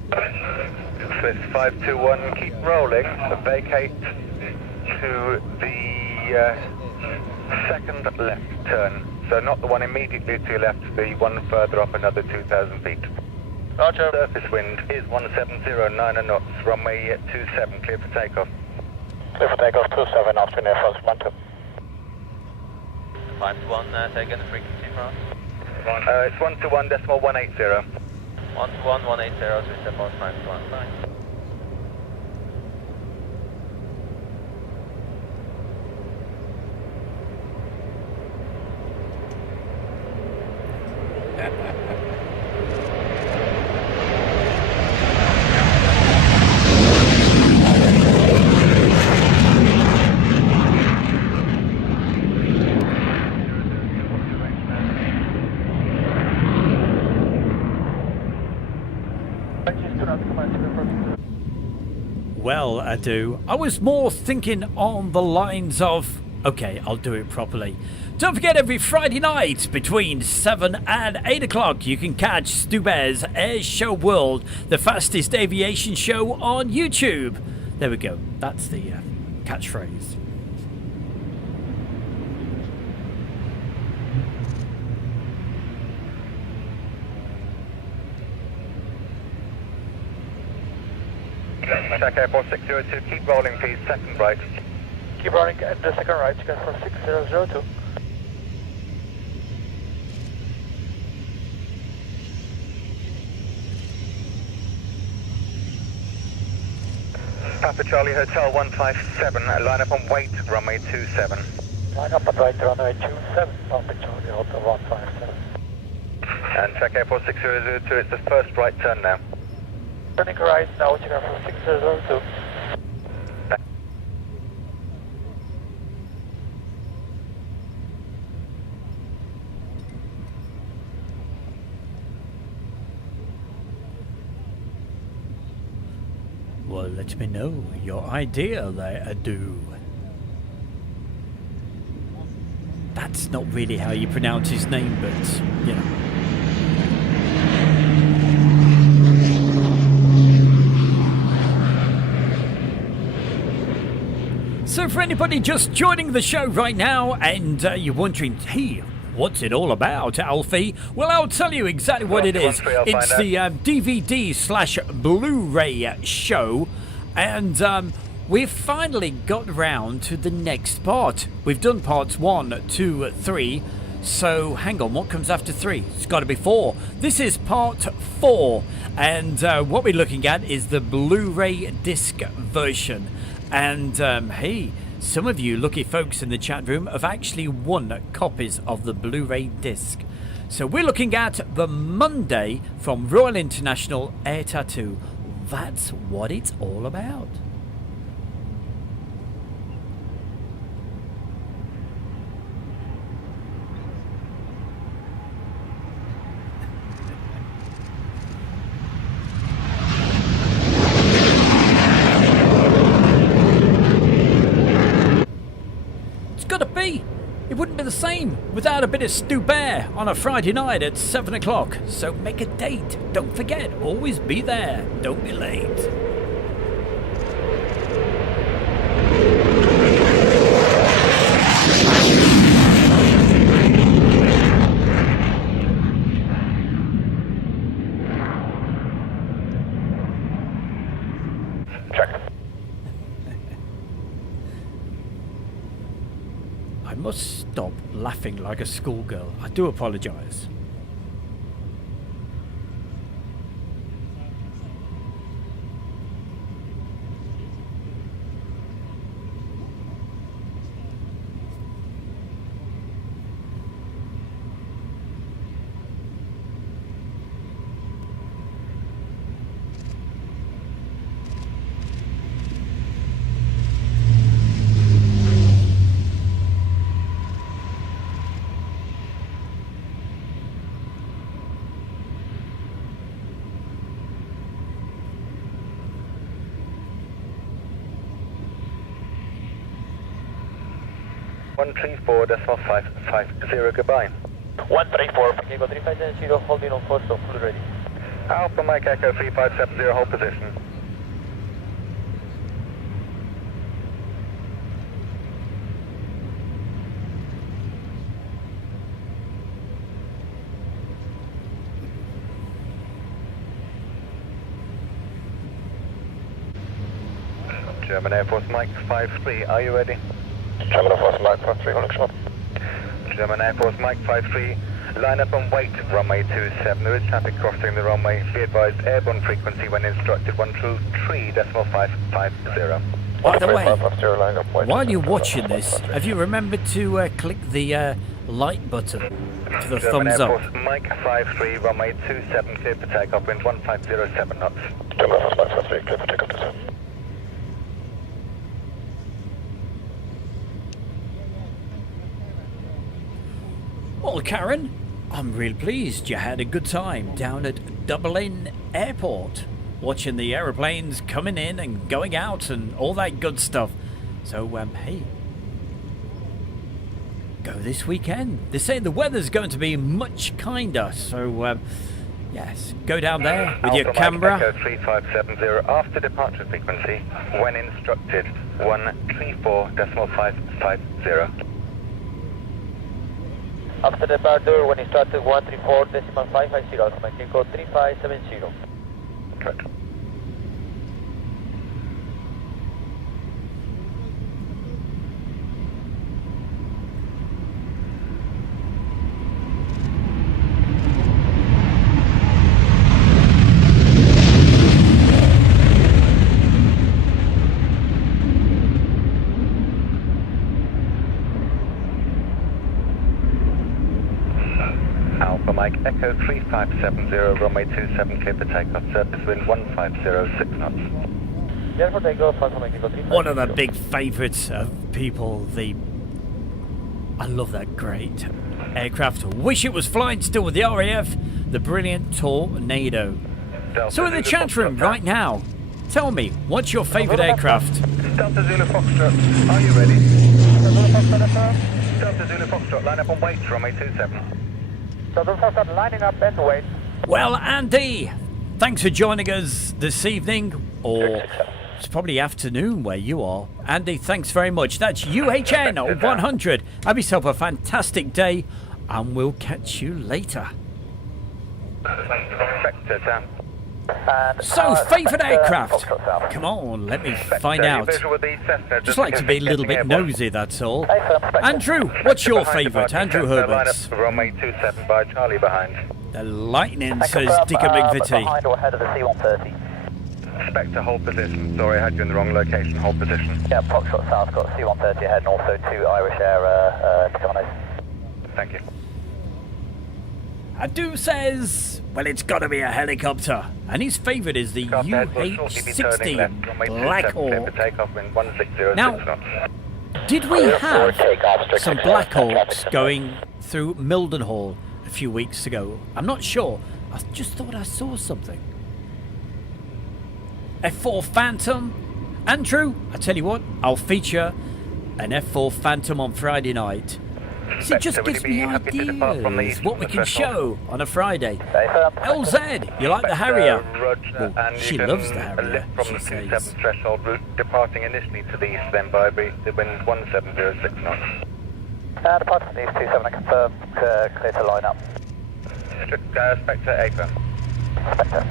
Swiss 521, keep rolling. Vacate to the second left turn. So not the one immediately to your left, the one further up another 2,000 feet. Roger. Surface wind is 1709 knots. Runway 27, clear for takeoff. Clear for takeoff 27 after Air Force 12. 521, take in the frequency for us. It's 121.180. 121.180, so we step out 521, bye. Well, I do. I was more thinking on the lines of... Okay, I'll do it properly. Don't forget, every Friday night between 7 and 8 o'clock, you can catch Stu Bear's Airshow World, the fastest aviation show on YouTube. There we go. That's the catchphrase. Check Airport 602, keep rolling please, second right. Keep running at the second right, check for 6002. Papa Charlie Hotel 157, line up on wait, runway 27. Line up on right, runway 27, Papa Charlie Hotel 157. And check Airport 6002, it's the first right turn now. Turning right now, check out for 6002. Well, let me know your idea there, Adu. That's not really how you pronounce his name, but, you know. So for anybody just joining the show right now and you're wondering, hey, what's it all about, Alfie? Well, I'll tell you exactly what it is. It's the DVD/Blu-ray show, and we've finally got round to the next part. We've done parts 1, 2, 3. So hang on, what comes after 3? It's got to be 4. This is part 4, and what we're looking at is the Blu-ray disc version. And hey, some of you lucky folks in the chat room have actually won copies of the Blu-ray disc. So we're looking at the Monday from Royal International Air Tattoo. That's what it's all about. It wouldn't be the same without a bit of Stu Bear on a Friday night at 7 o'clock. So make a date. Don't forget, always be there. Don't be late. I must stop laughing like a schoolgirl. I do apologise. One 134.550, goodbye. 134, Eagle 3570, holding on 4, so full ready. Alpha Mike Echo 3570, hold position. German Air Force Mike 53, are you ready? German Air Force Mike 53, connection up. German Air Force Mike 53, line up and wait, runway 27. There is traffic crossing the runway. Be advised, airborne frequency when instructed 123.550. By the way, while you're watching this, have you remembered to click the like button for the thumbs up? Mike 53, runway 27, clear for takeoff, wind 1507 knots. Well, Karen, I'm real pleased you had a good time down at Dublin Airport, watching the aeroplanes coming in and going out and all that good stuff. So, hey, go this weekend. They say the weather's going to be much kinder, so, yes, go down there with your camera. Echo 3570, after departure frequency, when instructed, 134.550. After departure, when instructed 134.550, command code 3570. Correct. Alpha Mike Echo 3570, runway 27, clear for takeoff, surface wind 1506 knots. One of the big favourites of people, I love that great aircraft. Wish it was flying still with the RAF, the brilliant Tornado. So in the chat room right now, tell me, what's your favourite aircraft? Delta Zulu Foxtrot, are you ready? Delta Zulu Foxtrot, line up and wait, runway 27. Delta Foxtrot lining up and wait. Well, Andy, thanks for joining us this evening, or it's probably afternoon where you are. Andy, thanks very much. That's UHN 100. Have yourself a fantastic day, and we'll catch you later. Vector down. So, favourite aircraft? Come on, let me find out. Just like to be a little bit nosy, that's all. Andrew, what's your favourite? Andrew Herbert's. Runway 27 by Charlie behind. The Lightning, says Dicker McVitie. Behind or ahead of the C-130. Spectre, hold position. Sorry, I had you in the wrong location. Hold position. Yeah, Foxtrot South got C-130 ahead and also 2 Irish Air Tacanos. Thank you. Adu says, well, it's got to be a helicopter. And his favourite is the UH-60 Black Hawk. Now, did we have some Black Hawks going through Mildenhall a few weeks ago? I'm not sure. I just thought I saw something. F4 Phantom. Andrew, I tell you what, I'll feature an F4 Phantom on Friday night. See, it just gives me ideas what we can show on a Friday. LZ, you like the Harrier? Well, she loves the Harrier, she says. Threshold route, departing initially to the east, then by the wind 1706 knots. Departure from the east 27, confirm, clear to line up. Spectre, Acre. Spectre.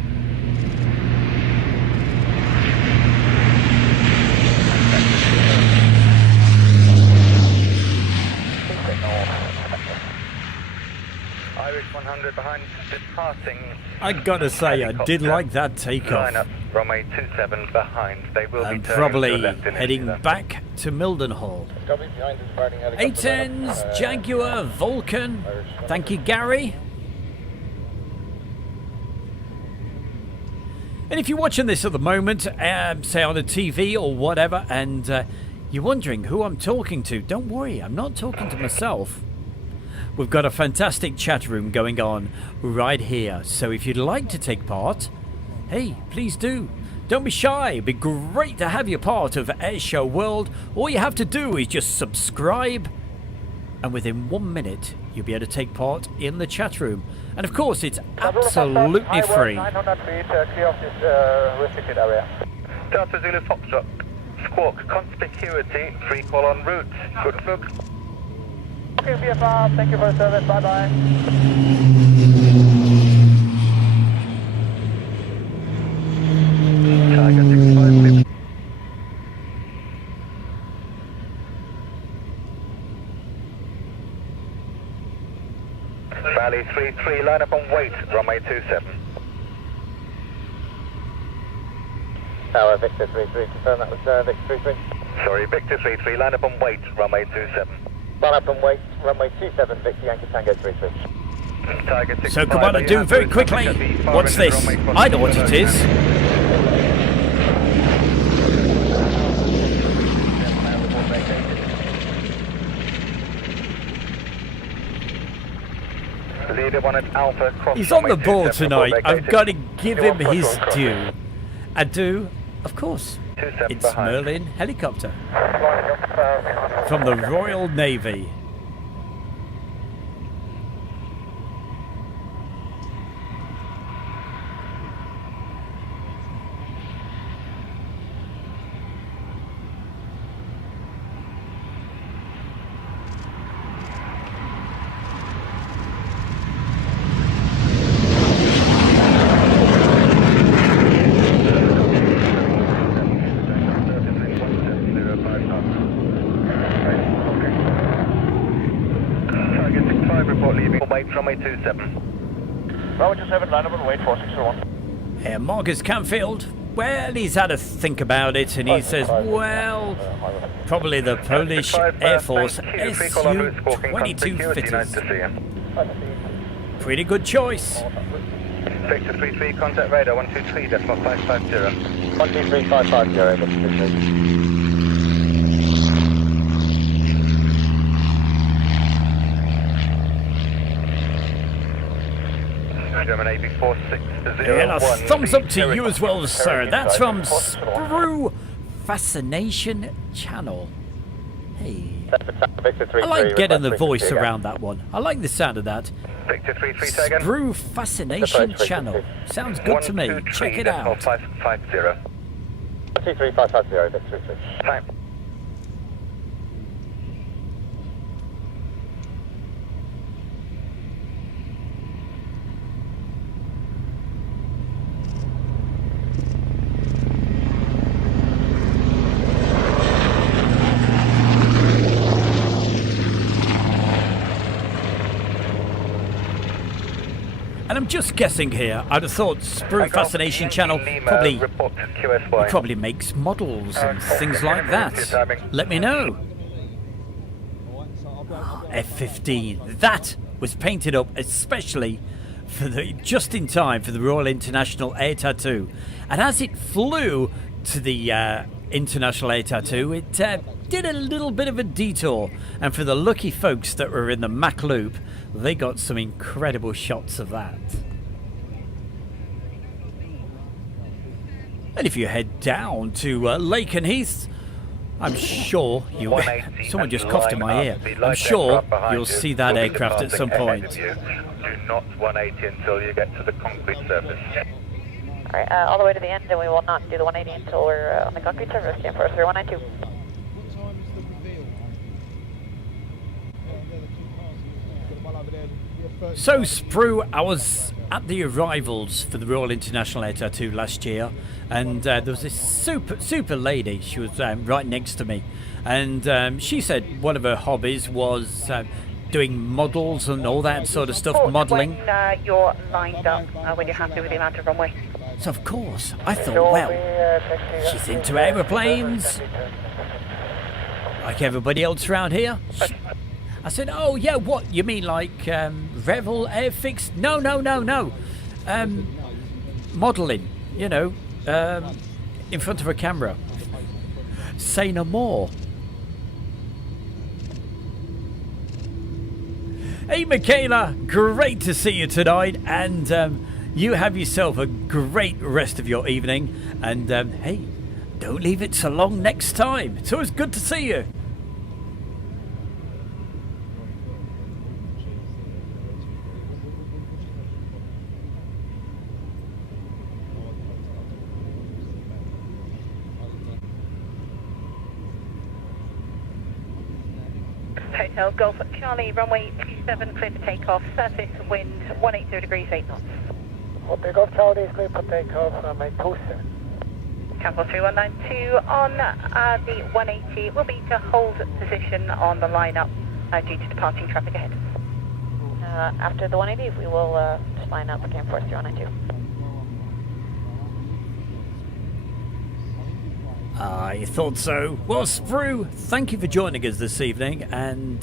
Irish 100 behind, departing. I gotta say, I did like that takeoff. Line up, runway 27 behind. They will And be turning probably to the left heading back to Mildenhall. 810s, Jaguar, Vulcan. Thank you, Gary. And if you're watching this at the moment, say on a TV or whatever, and you're wondering who I'm talking to, don't worry, I'm not talking to myself. We've got a fantastic chat room going on right here, so if you'd like to take part, hey, please do. Don't be shy, it'd be great to have you part of Airshow World. All you have to do is just subscribe, and within 1 minute, you'll be able to take part in the chat room. And of course, it's absolutely free. 900 feet, clear of this restricted area. Delta Zulu Foxtrot, squawk, conspicuity, free call en route. Good look. Okay, VFR, thank you for the service, bye-bye. Tiger 65. Valley 33, line up and wait, runway 27. Tower Victor 33, confirm that was Victor 33. Sorry, Victor 33, line up and wait, runway 27. Line up and wait, runway 27, Victor Yankee Tango 33. Tiger 65. So come on and do very quickly. What's this? I know what it is. Leader 1 at Alpha, cross He's on the runway ball 27 tonight. before I've vacating. got to give him You're on his control, due. I do, of course. 27 It's behind. Merlin helicopter from the Royal Navy. Tiger 65, report leaving. Wait, runway 27. Runway 27, line up and wait 4601. Here, Marcus Canfield. Well, he's had a think about it, and he says, well, probably the Polish Air Force Su-22 fitters. Nice to see you. Pretty good choice. Victor 33, contact radar 123.550. 123550, German AB 4601. And a thumbs up to you as well, sir. That's from Sprue Fascination Channel. Hey. I like getting the voice around that one. I like the sound of that. Victor 33, say again. Sprue Fascination Channel. Sounds good to me. Check it out. 550. 123550, Victor 33. Time. And I'm just guessing here. I'd have thought Sprue Fascination Channel probably makes models and things like that. Let me know. F-15. That was painted up especially for just in time for the Royal International Air Tattoo. And as it flew to the International Air Tattoo, it did a little bit of a detour. And for the lucky folks that were in the Mach Loop, they got some incredible shots of that. And if you head down to Lake and Heath, I'm sure you. Someone just coughed in my ear. I'm sure you'll see that aircraft at some point. Do not 180 until you get to the concrete surface. Alright, all the way to the end, and we will not do the 180 until we're on the concrete surface. Stand for 3192. So, Sprue, I was at the arrivals for the Royal International Air Tattoo last year, and there was this super lady. She was right next to me, and she said one of her hobbies was doing models and all that sort of stuff, modelling. When you're lined up, when you're happy with the amount of runway. So, of course, I thought, well, she's into aeroplanes, like everybody else around here. I said, oh, yeah, what? You mean like Revel Airfix? No. Modelling, you know, in front of a camera. Say no more. Hey, Michaela, great to see you tonight. And you have yourself a great rest of your evening. And, hey, don't leave it so long next time. It's always good to see you. Hotel Golf Charlie, runway 27, clear for takeoff, surface wind 180 degrees, 8 knots. Hotel Golf Charlie is clear for takeoff, runway 27. Cancel 3192 on the 180 will be to hold position on the lineup due to departing traffic ahead. After the 180, we will just line up again for 3192. I thought so. Well, Sprue, thank you for joining us this evening. And,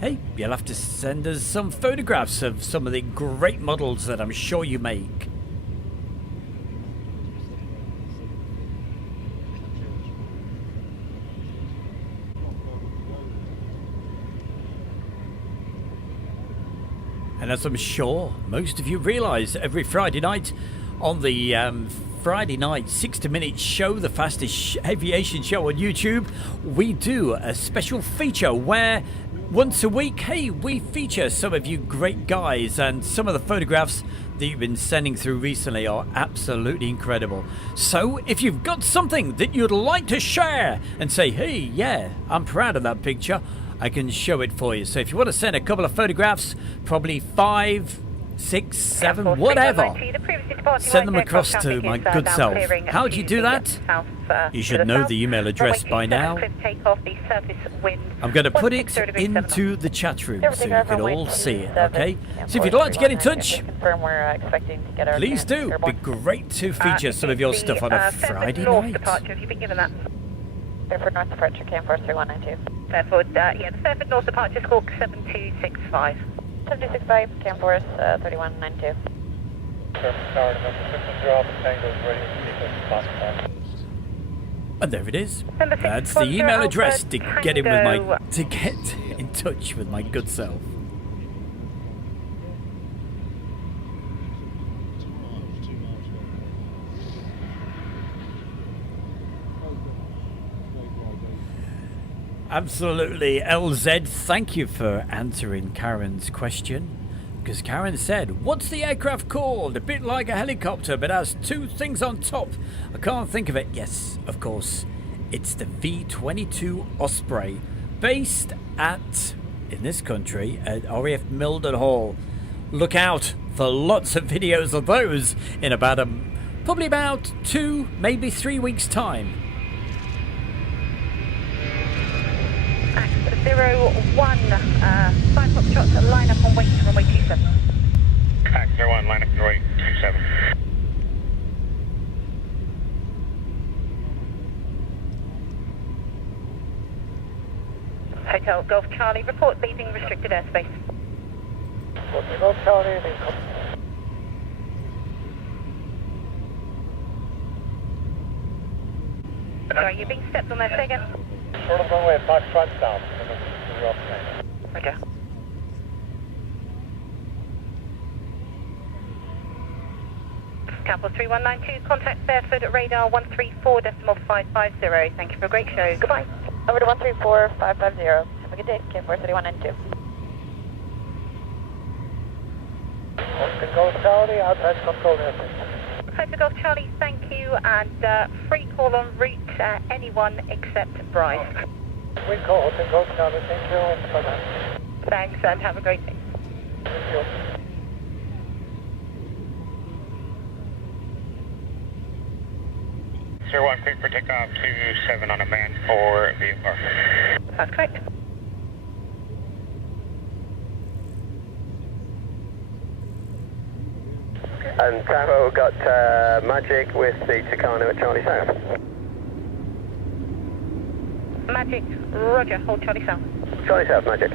hey, you'll have to send us some photographs of some of the great models that I'm sure you make. And as I'm sure most of you realise, every Friday night on the Friday night 60-minute show, the fastest aviation show on YouTube, we do a special feature where once a week, hey, we feature some of you great guys, and some of the photographs that you've been sending through recently are absolutely incredible. So if you've got something that you'd like to share and say, hey, yeah, I'm proud of that picture, I can show it for you. So if you want to send a couple of photographs, probably 5, 6, 7, whatever, send them across to my good self. How do you do that? You should know the email address by now. I'm going to put it into the chat room so you can all see it, okay? So if you'd like to get in touch, please do. It'd be great to feature some of your stuff on a Friday night. Fairford North departure, Camp 3192. Fairford, yeah, the Fairford North departure, squawk 7265. 7265, Camp 3192. And there it is. That's the email address to get in with my in touch with my good self. Absolutely, LZ, thank you for answering Karen's question. Because Karen said, what's the aircraft called? A bit like a helicopter, but has 2 things on top. I can't think of it. Yes, of course. It's the V-22 Osprey, based at, in this country, at RAF Mildenhall. Look out for lots of videos of those in about probably about 2, maybe 3 weeks' time. 01, 5 Foxtrot, line up on wait to runway 27. 01, line up on runway 27. Hotel Golf Charlie, report leaving restricted airspace. Golf Charlie, Sorry, you're being stepped on there, say again. short of runway 5 front down. Okay. Capital 3192, contact Fairford at radar 134.550. Thank you for a great show. Goodbye. Over to 134.550. Have a good day. Camp 3192. Golf Charlie, outside control airspace. Hotel Golf Charlie, thank you, and free call en route, anyone except Bryce. Free call, Hotel Golf Charlie, thank you. Bye-bye. Thanks, and have a great day. Thank you. Sir 1, clear for takeoff 27 on a man for VFR. That's correct. And Bravo got Magic with the Tucano at Charlie South. Magic, roger, hold Charlie South. Charlie South, Magic.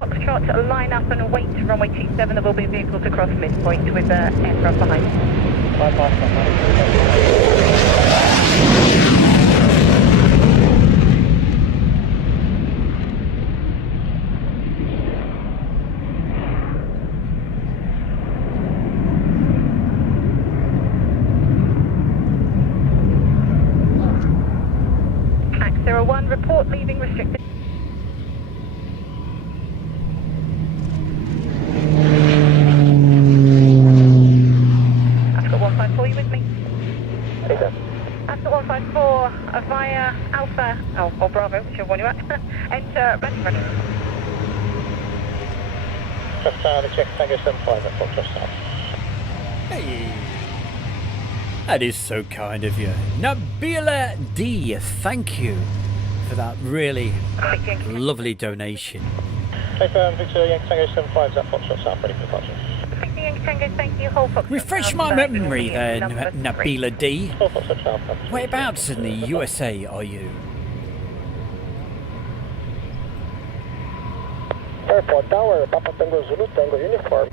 Foxtrot, line up and wait to runway 27. There will be vehicles across midpoint with aircraft behind. Pax 01, report leaving restricted. Via Alpha, or Bravo, whichever one you're at. Enter Redford. Just the check, Tango 75 at Foxtrot South. Hey, That is so kind of you. Nabila D, thank you for that really lovely donation. Victor Yankee Tango 75, that Foxtrot South, ready for departure. Victor Yankee Tango, thank you. Hold Foxtrot Refresh South, my memory there, number 3. Nabila D. Hold Foxtrot South. Whereabouts in the USA are you? Airport Tower, Papa Tango Zulu, Tango Uniform.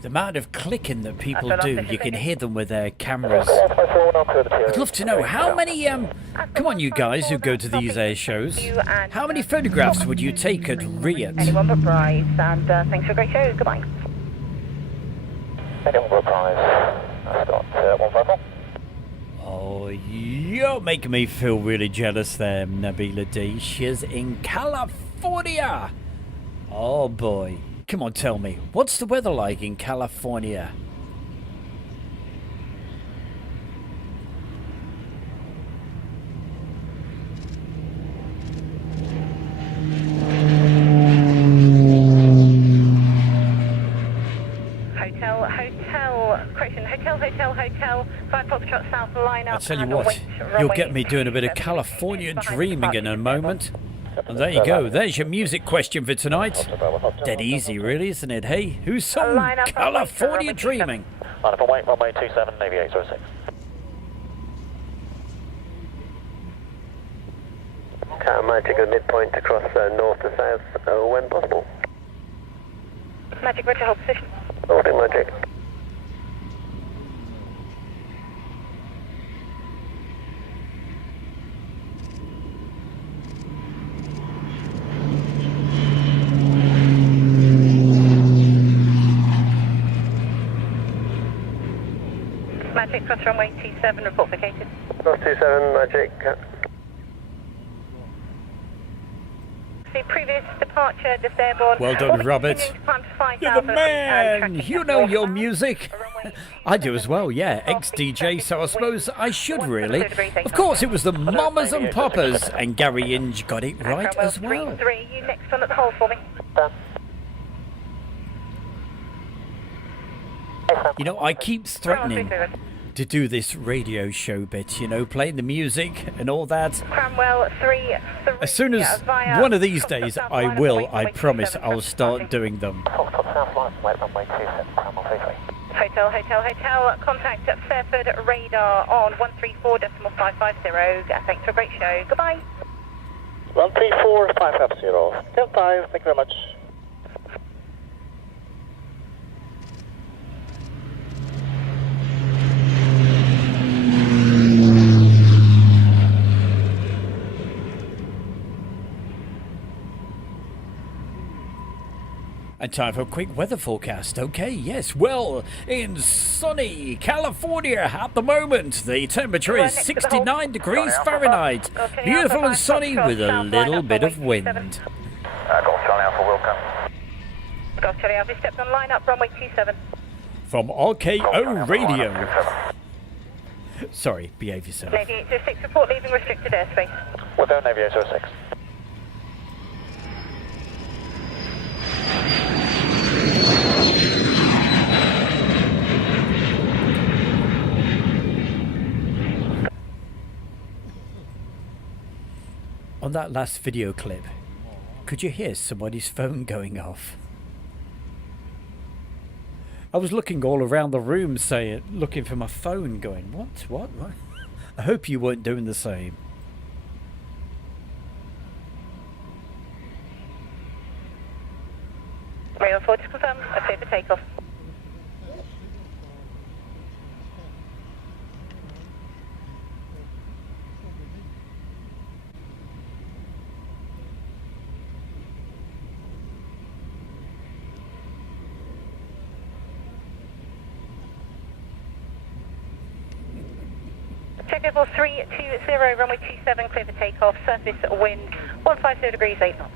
The amount of clicking that people do, you can hear them with their cameras. I'd love to know how many, come on you guys who go to these air shows, how many photographs would you take at Riyadh? Anyone but Bryce, and thanks for a great show. Goodbye. Anyone but Bryce. I've got 154. Oh, you're making me feel really jealous there, Nabila D. She's in California. Oh boy. Come on, tell me, what's the weather like in California? Hotel, 5 Foxtrot South, line up. I tell you what, you'll get me doing a bit of California dreaming in a moment. And there you go, there's your music question for tonight. Dead easy really, isn't it? Hey, who's sung California Dreaming? Line up on wait, runway 27, Navy 806. Magic at midpoint across north to south when possible. Magic, roger, hold position. Holding Magic. Magic, cross runway 27, report vacated. Cross 27, Magic. The previous departure, just airborne. Well done, Robert. You're the man. You know your music. I do as well, yeah. Ex-DJ, so I suppose I should really. Of course, it was the Mamas and Papas, and Gary Inge got it right as well. 3, you next one at the hole for me. You know, I keep threatening to do this radio show bit, you know, playing the music and all that. Cromwell 3. As soon as one of these days I will, I promise I'll start doing them. Hotel, contact at Fairford radar on 134.550. Thanks for a great show. Goodbye. 134.550. Stand by, thank you very much. And time for a quick weather forecast. Okay, yes, well, in sunny California at the moment, the temperature is 69 degrees Fahrenheit. Beautiful and sunny with a little bit of wind. Golf Charlie Alpha, welcome. Golf Charlie Alpha, stepped on line up, runway 27. From RKO Radio. Sorry, behave yourself. Navy 806, report leaving restricted airspace. We're down Navy 806. On that last video clip, could you hear somebody's phone going off? I was looking all around the room looking for my phone going, what? I hope you weren't doing the same. Level 320, runway 27, clear for takeoff, surface wind 150 degrees, 8 knots.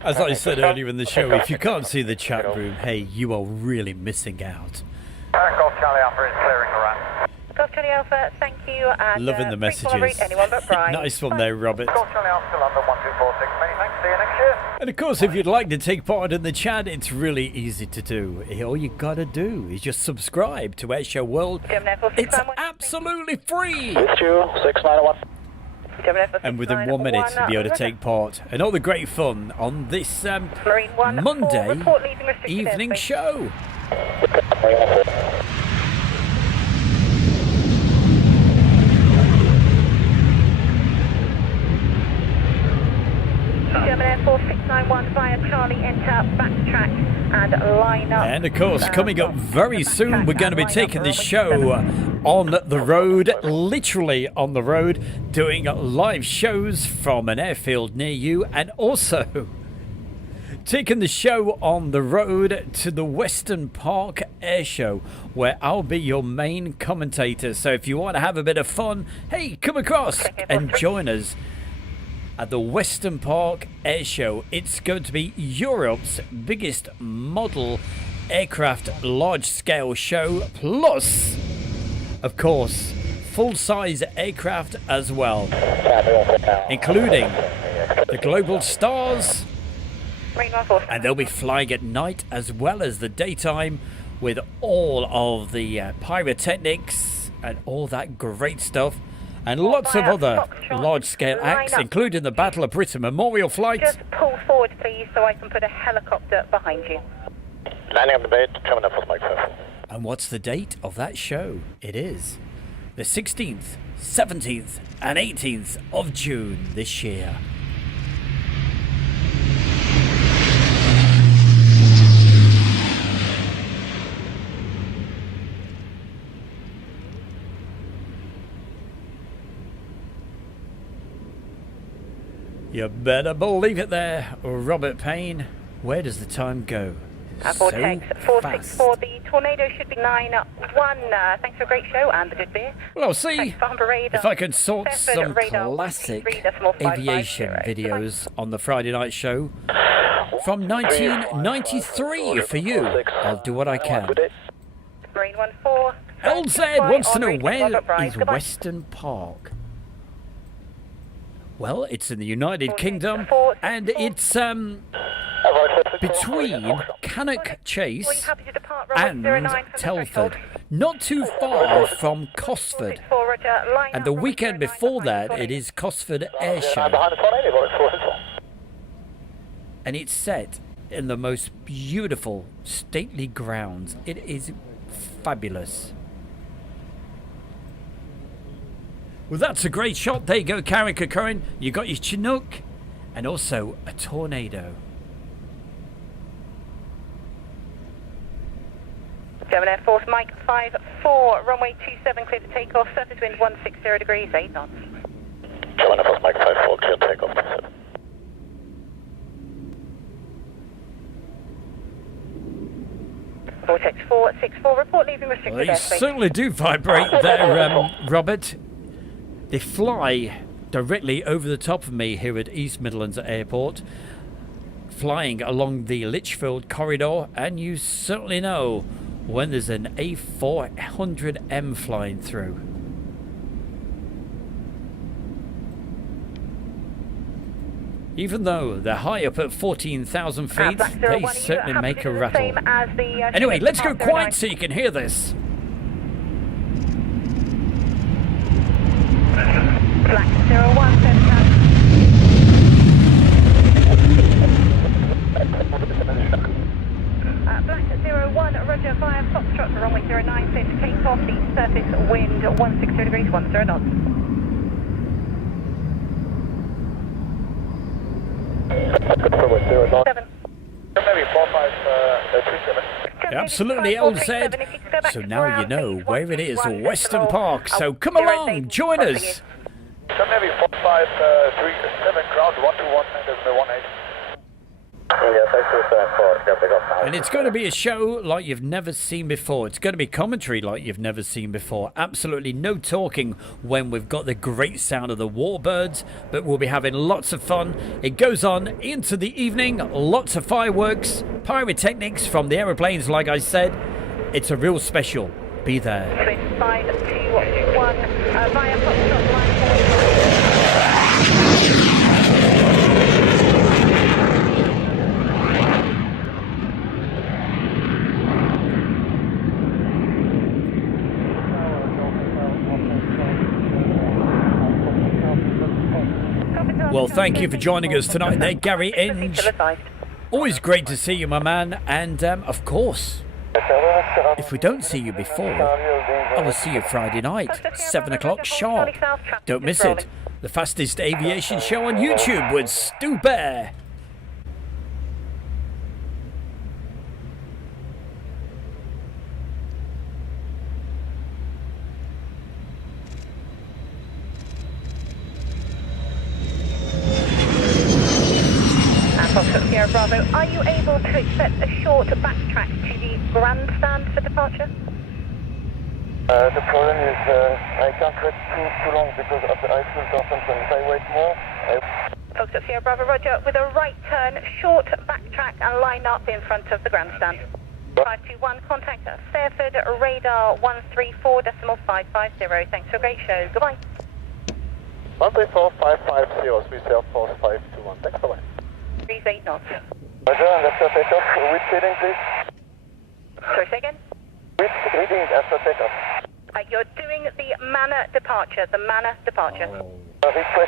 As I said earlier in the show, if you can't see the chat room, hey, you are really missing out. Golf Charlie Alpha is clearing the ramp. Golf Charlie Alpha, thank you. And, Loving the messages. Anyone but Brian. Nice one there, Robert. Golf Charlie Alpha, London 1246. Many thanks. See you next year. And of course, if you'd like to take part in the chat, it's really easy to do. All you gotta do is just subscribe to Airshow World. It's absolutely free. It's you, 691. And within 1 minute, to be able to take part and all the great fun on this Monday evening show. German Air Force 691 via Charlie, enter, backtrack and line up. And of course, coming up very soon, we're going to be taking this show on the road, literally on the road, doing live shows from an airfield near you, and also taking the show on the road to the Western Park Airshow, where I'll be your main commentator. So if you want to have a bit of fun, hey, come across and join us at the Western Park Airshow. It's going to be Europe's biggest model aircraft large-scale show, plus, of course, full-size aircraft as well, including the Global Stars, and they'll be flying at night as well as the daytime with all of the pyrotechnics and all that great stuff. And lots of other large-scale acts, including the Battle of Britain Memorial Flight. Just pull forward, please, so I can put a helicopter behind you. Landing on the bed, German Air Force Mike 5. And what's the date of that show? It is the 16th, 17th, and 18th of June this year. You better believe it there, Robert Payne. Where does the time go? Vortex 464, the tornado should be 9-1. Thanks for a great show and the good beer. Well, I'll see if I can sort some classic aviation videos on the Friday night show from 1993 for you. I'll do what I can. Marine 14. LZ wants to know, where is Western Park? Well, it's in the United Kingdom, and it's between Cannock Chase and Telford, not too far from Cosford. And the weekend before that, it is Cosford Airshow. And it's set in the most beautiful, stately grounds. It is fabulous. Well, that's a great shot. There you go, Karen Kakarin. You got your Chinook and also a tornado. German Air Force Mike 54, runway 27, clear for takeoff, surface wind 160 degrees, 8 knots. German Air Force Mike 54, clear takeoff, 27. Vortex 464, report leaving restricted They airspace. certainly do vibrate there, Robert. They fly directly over the top of me here at East Midlands Airport, flying along the Lichfield corridor, and you certainly know when there's an A400M flying through. Even though they're high up at 14,000 feet, they certainly make a rattle. Anyway, let's go quiet so you can hear this. Black 01, Black 01, roger, via Foxtrot, runway 09, clear to take off, the surface wind 160 degrees, 10 knots. Absolutely, LZ. So now you know where it is, Western Park. So come along, join us. Sun Navy 4537, ground 121, 18. Yeah, thanks for the call. And it's going to be a show like you've never seen before. It's going to be commentary like you've never seen before. Absolutely no talking when we've got the great sound of the warbirds, but we'll be having lots of fun. It goes on into the evening, lots of fireworks, pyrotechnics from the aeroplanes, like I said. It's a real special. Be there. 5, 2, 1, via Foxtrot line. Well, thank you for joining us tonight there, Gary Inge. Always great to see you, my man. And, of course, if we don't see you before, I will see you Friday night, 7 o'clock sharp. Don't miss it. The fastest aviation show on YouTube with Stu Bear. Foxtrot Sierra Bravo, are you able to accept a short backtrack to the grandstand for departure? The problem is I can't wait too long because of the ice consumption. If I wait more, Foxtrot Sierra Bravo, roger, with a right turn, short backtrack and line up in front of the grandstand. 521, contact Fairford, radar 134.550. Thanks for a great show. Goodbye. 134.550, Swiss Air Force 521. Thanks for that. 38 knots. Roger, and after takeoff, which heading please? Sorry, say again? Which heading after takeoff? You're doing the Manor departure,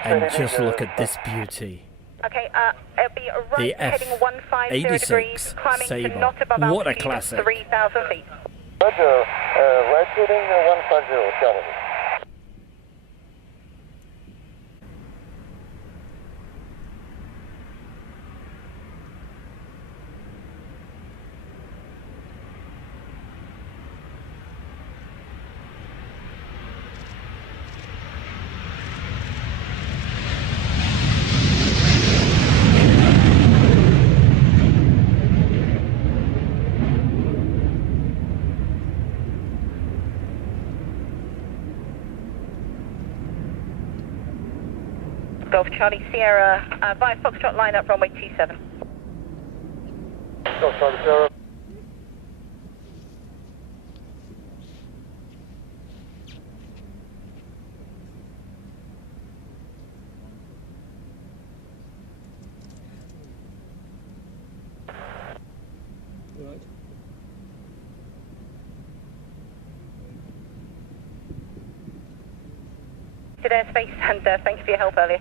And just look at this beauty. Okay, it'll be right The heading 150 degrees, F-86 climbing to Sabre. not above What a altitude classic. 3,000 feet. Roger, right heading 150, Charlie. Golf Charlie Sierra, via Foxtrot line up runway 27. Go, Charlie Sierra. Good airspace, and thanks for your help earlier.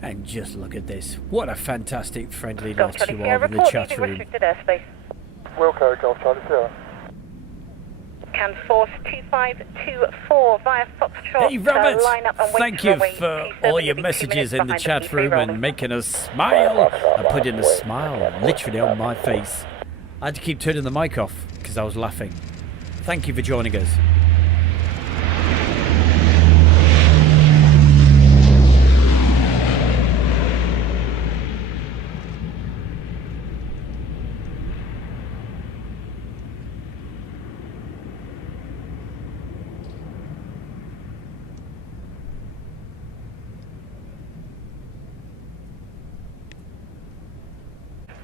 And just look at this. What a fantastic friendly Golf lot Charlie you Sierra, are in the report chat leaving room. restricted airspace. Wilco, Golf Charlie Sierra. Can Force 2524 via Foxtrot. Hey Robert, line up and wait thank for you runway for 27, all your will be 2 messages minutes in the behind chat P3 room rolling. and making us smile and putting a smile literally on my face. I had to keep turning the mic off because I was laughing. Thank you for joining us.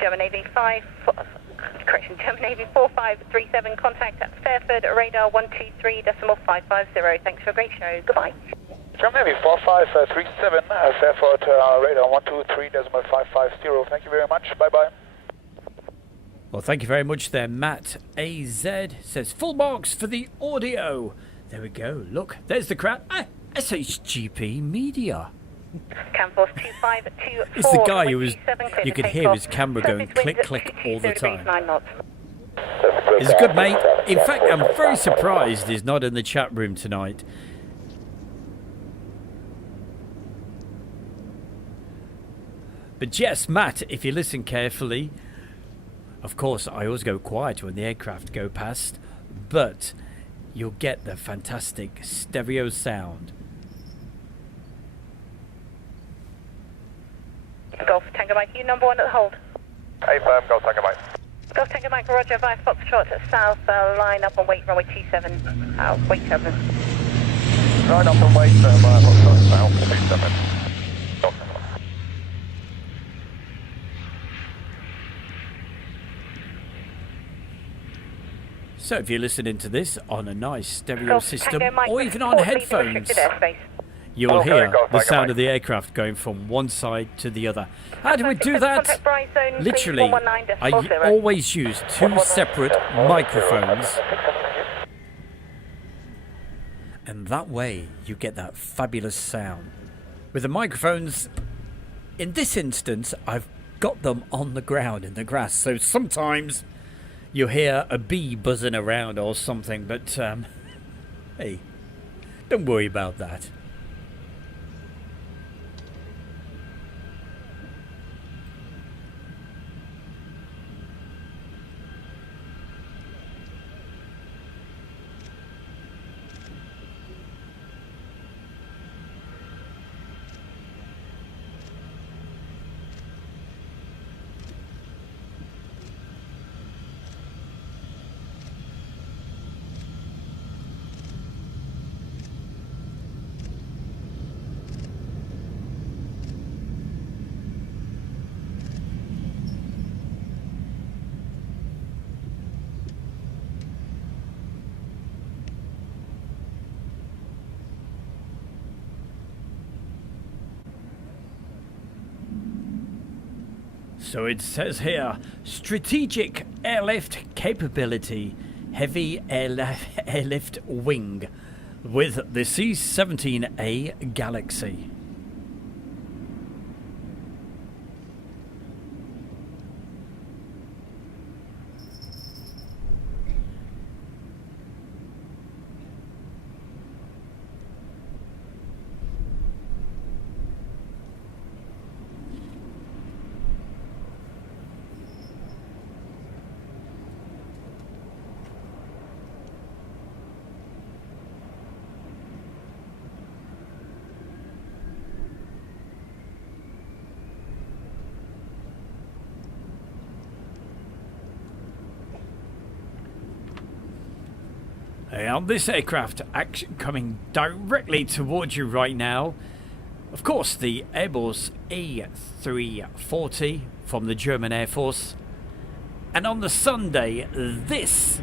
German Navy 4537, contact at Fairford, radar 123.550. Thanks for a great show. Goodbye. German Navy 4537, Fairford, radar 123.550. Thank you very much. Bye-bye. Well, thank you very much there, Matt AZ. Says full marks for the audio. There we go. Look, there's the crowd. SHGP Media. Camforce 2524. It's the guy who was, 27, clear you to could take hear off. his camera Surface going winds click, at click 52 all the degrees, time. 9 knots. He's a good mate. In fact, I'm very surprised he's not in the chat room tonight. But yes, Matt, if you listen carefully, of course, I always go quiet when the aircraft go past, but you'll get the fantastic stereo sound. Golf Tango Tango Mike, you number 1 at the hold. A firm, Golf Tango Mike. Golf Tango Mike, roger, via Foxtrot south, line up and wait, runway 27, wait 7. Line up and wait, Foxtrot south, 27. So if you're listening to this on a nice stereo Golf system Tango Mike, or even on report lead to headphones, restricted airspace. you will Okay, hear Golf the Tango sound Mike. of the aircraft going from one side to the other. How do we do that? Contact Bryce zone, please, Literally, 119.40. I always use two separate microphones, and that way you get that fabulous sound. With the microphones, in this instance, I've got them on the ground in the grass, so sometimes you hear a bee buzzing around or something, but hey, don't worry about that. So it says here, strategic airlift capability, heavy airlift wing with the C-17A Galaxy. On this aircraft coming directly towards you right now, of course, the Airbus A340 from the German Air Force. And on the Sunday, this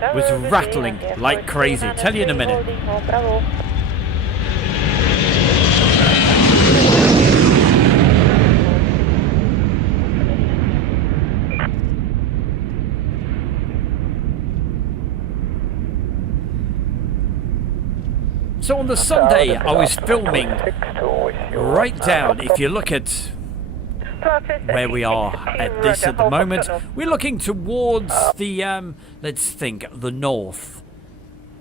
was rattling like crazy. Tell you in a minute. So on the Sunday, I was filming right down. If you look at where we are at this at the moment, we're looking towards the, let's think, the north.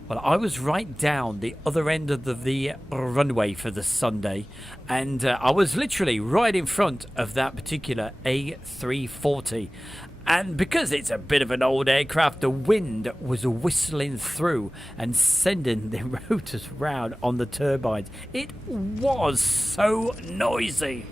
Well, I was right down the other end of the runway for the Sunday, and I was literally right in front of that particular A340. And because it's a bit of an old aircraft, the wind was whistling through and sending the rotors round on the turbines. It was so noisy.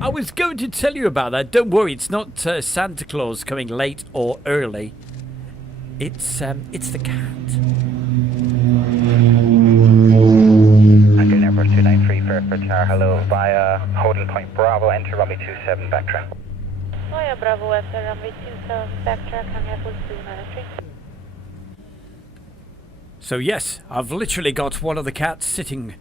I was going to tell you about that. Don't worry, it's not Santa Claus coming late or early. It's the cat. Anchor Airport 293 Fairford Tower, hello, via holding point Bravo, enter runway 27, backtrack. Via Bravo, enter runway 27, backtrack, hang Airport 293. So yes, I've literally got one of the cats sitting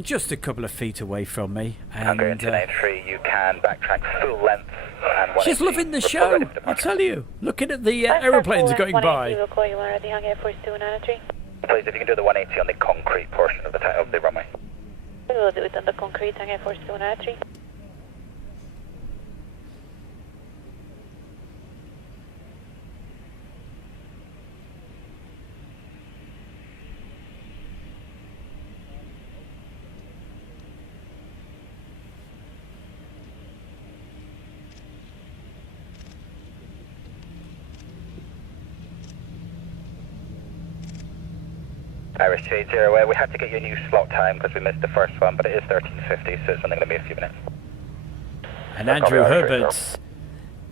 just a couple of feet away from me. And Anchor 293, you can backtrack full length. And she's loving the show, I tell you. Looking at the aeroplanes going by. We'll call you when ready, hang Airport 293. Please, if you can do the 180 on the concrete portion of the runway. We will do it on the concrete, hang Airport 293. Irish 280, we had to get you a new slot time because we missed the first one, but it is 13:50, so it's only going to be a few minutes. And Andrew Herbert's,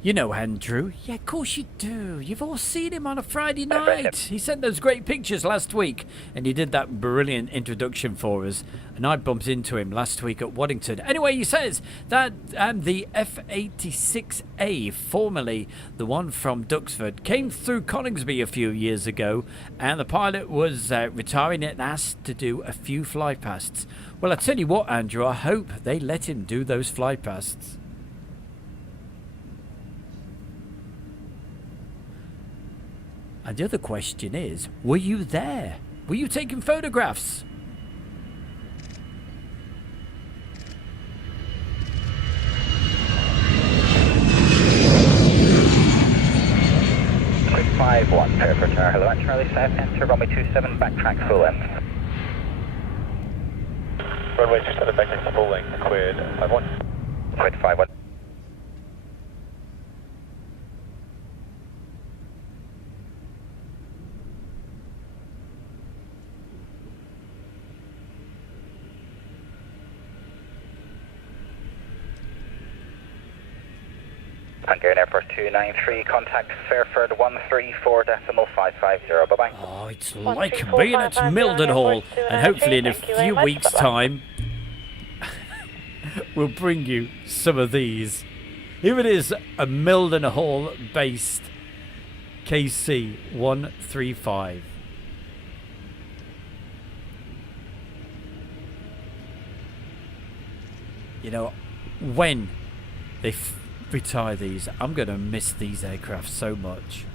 you know Andrew. Yeah, of course you do. You've all seen him on a Friday night. He sent those great pictures last week, and he did that brilliant introduction for us. And I bumped into him last week at Waddington. Anyway, he says that the F-86A, formerly the one from Duxford, came through Coningsby a few years ago, and the pilot was retiring and asked to do a few flypasts. Well, I tell you what, Andrew, I hope they let him do those flypasts. And the other question is, were you there? Were you taking photographs? Quick 5-1, clear for Tower. Hello, Charlie South, enter runway 27, backtrack full length. Runway 27, backtrack full length, cleared 5-1. Quick 5-1. Hungarian Air Force 293, contact Fairford 134.550, bye-bye. Oh, it's like being at Mildenhall, and hopefully in a few weeks' time, we'll bring you some of these. Here it is, a Mildenhall-based KC-135. You know, when they retire these, I'm going to miss these aircraft so much.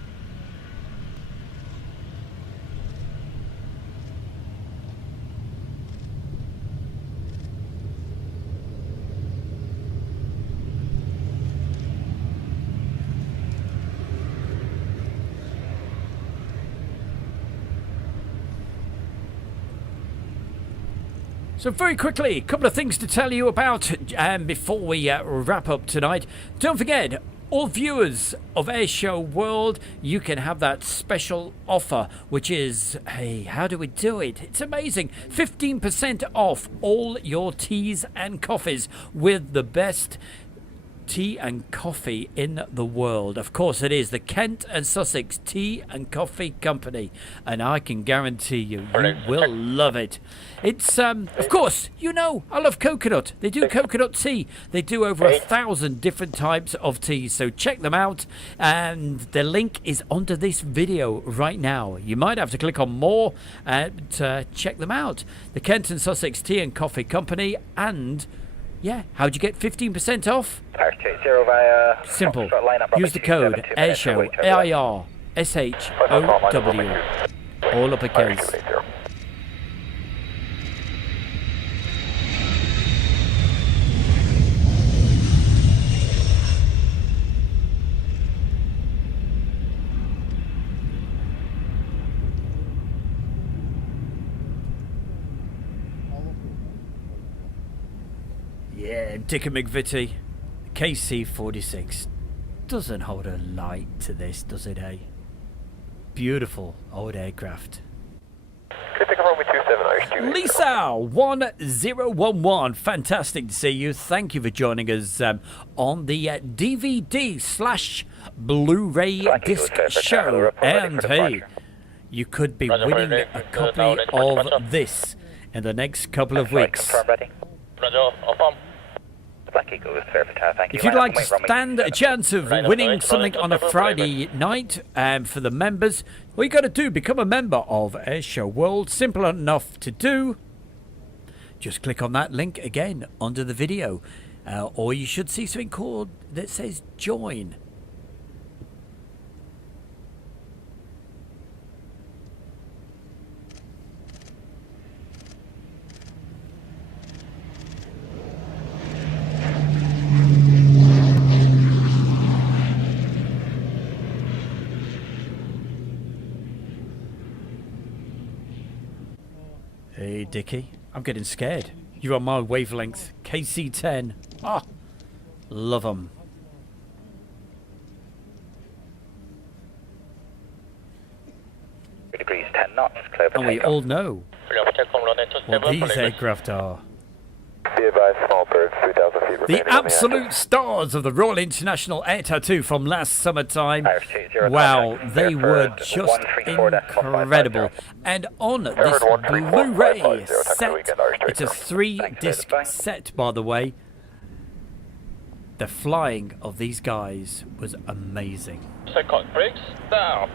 So very quickly, a couple of things to tell you about before we wrap up tonight. Don't forget, all viewers of Airshow World, you can have that special offer, which is, hey, how do we do it? It's amazing. 15% off all your teas and coffees with the best tea and coffee in the world. Of course, it is the Kent and Sussex Tea and Coffee Company, and I can guarantee you will love it. It's of course, you know, I love coconut. They do coconut tea. They do over 1,000 different types of tea, so check them out, and the link is under this video right now. You might have to click on more to check them out. The Kent and Sussex Tea and Coffee Company. And yeah, how'd you get 15% off? Simple. Use the code Airshow, AIRSHOW, all uppercase. Yeah, Dick and McVitie, KC-46 doesn't hold a light to this, does it, eh? Beautiful old aircraft. Lisa 1011, fantastic to see you. Thank you for joining us on the DVD/Blu-ray disc show. And hey, you could be winning a copy of this in the next couple of weeks. If you'd like to stand a chance of winning something on a Friday night for the members, all you got to do, become a member of Airshow World. Simple enough to do. Just click on that link again under the video, or you should see something called that says join. Hey, Dickie, I'm getting scared. You're on my wavelength. KC-10. Ah, love 'em. degrees, 10 knots, clear for And we takeoff. all know what these aircraft are. Be advised, small bird, 3,000 feet remaining The on the absolute stars of the Royal International Air Tattoo from last summertime. Irish 20 Wow, contact, they were Fairford just 134.550. incredible. And on this Fairford 134.550, Blu-ray taxi set, weekend, Irish it's a 3-disc Bye. set, by the way. The flying of these guys was amazing. Second brakes down.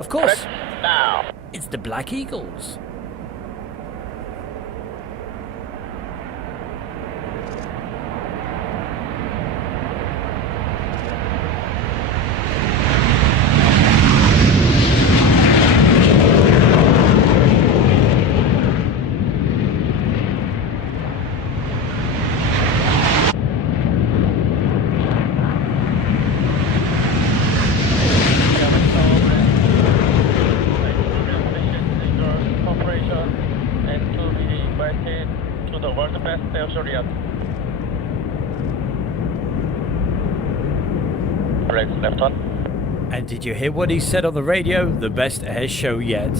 Of course, Now. it's the Black Eagles. Left on. And did you hear what he said on the radio? The best air show yet.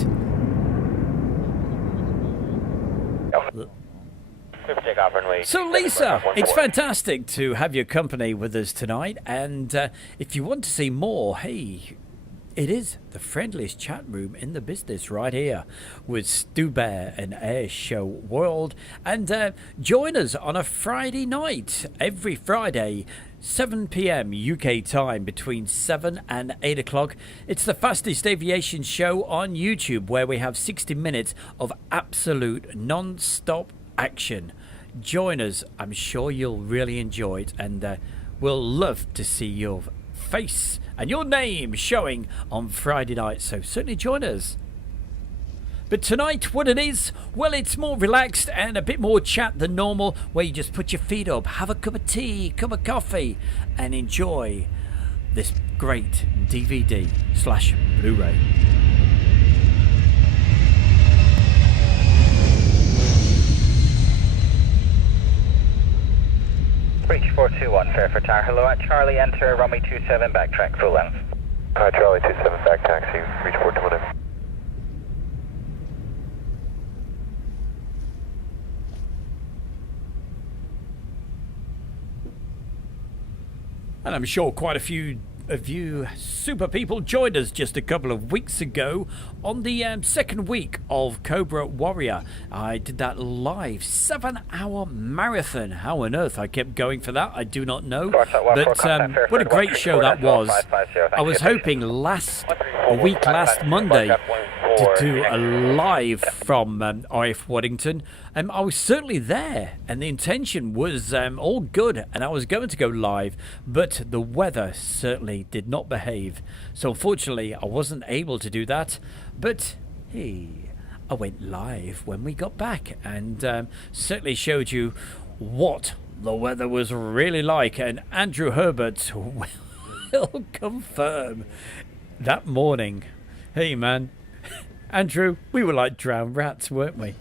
So Lisa, it's fantastic to have your company with us tonight, and if you want to see more, hey, it is the friendliest chat room in the business right here with Stu Bear and Air Show World, and join us on a Friday night, every Friday, 7 p.m. UK time, between 7 and 8 o'clock. It's the fastest aviation show on YouTube, where we have 60 minutes of absolute non-stop action. Join us. I'm sure you'll really enjoy it, and we'll love to see your face and your name showing on Friday night, so certainly join us. But tonight, what it is, well, it's more relaxed and a bit more chat than normal, where you just put your feet up, have a cup of tea, cup of coffee, and enjoy this great DVD/Blu-ray. Breach 421, Fairford Tower, hello at Charlie, enter runway 27, backtrack full length. Charlie 27, back taxi, reach 421. And I'm sure quite a few of you super people joined us just a couple of weeks ago on the second week of Cobra Warrior. I did that live 7-hour marathon. How on earth I kept going for that, I do not know. But what a great show that was. I was hoping last Monday to do a live from RF Waddington. I was certainly there, and the intention was all good, and I was going to go live, but the weather certainly did not behave. So unfortunately, I wasn't able to do that. But hey, I went live when we got back, and certainly showed you what the weather was really like. And Andrew Herbert will confirm that morning. Hey man, Andrew, we were like drowned rats, weren't we?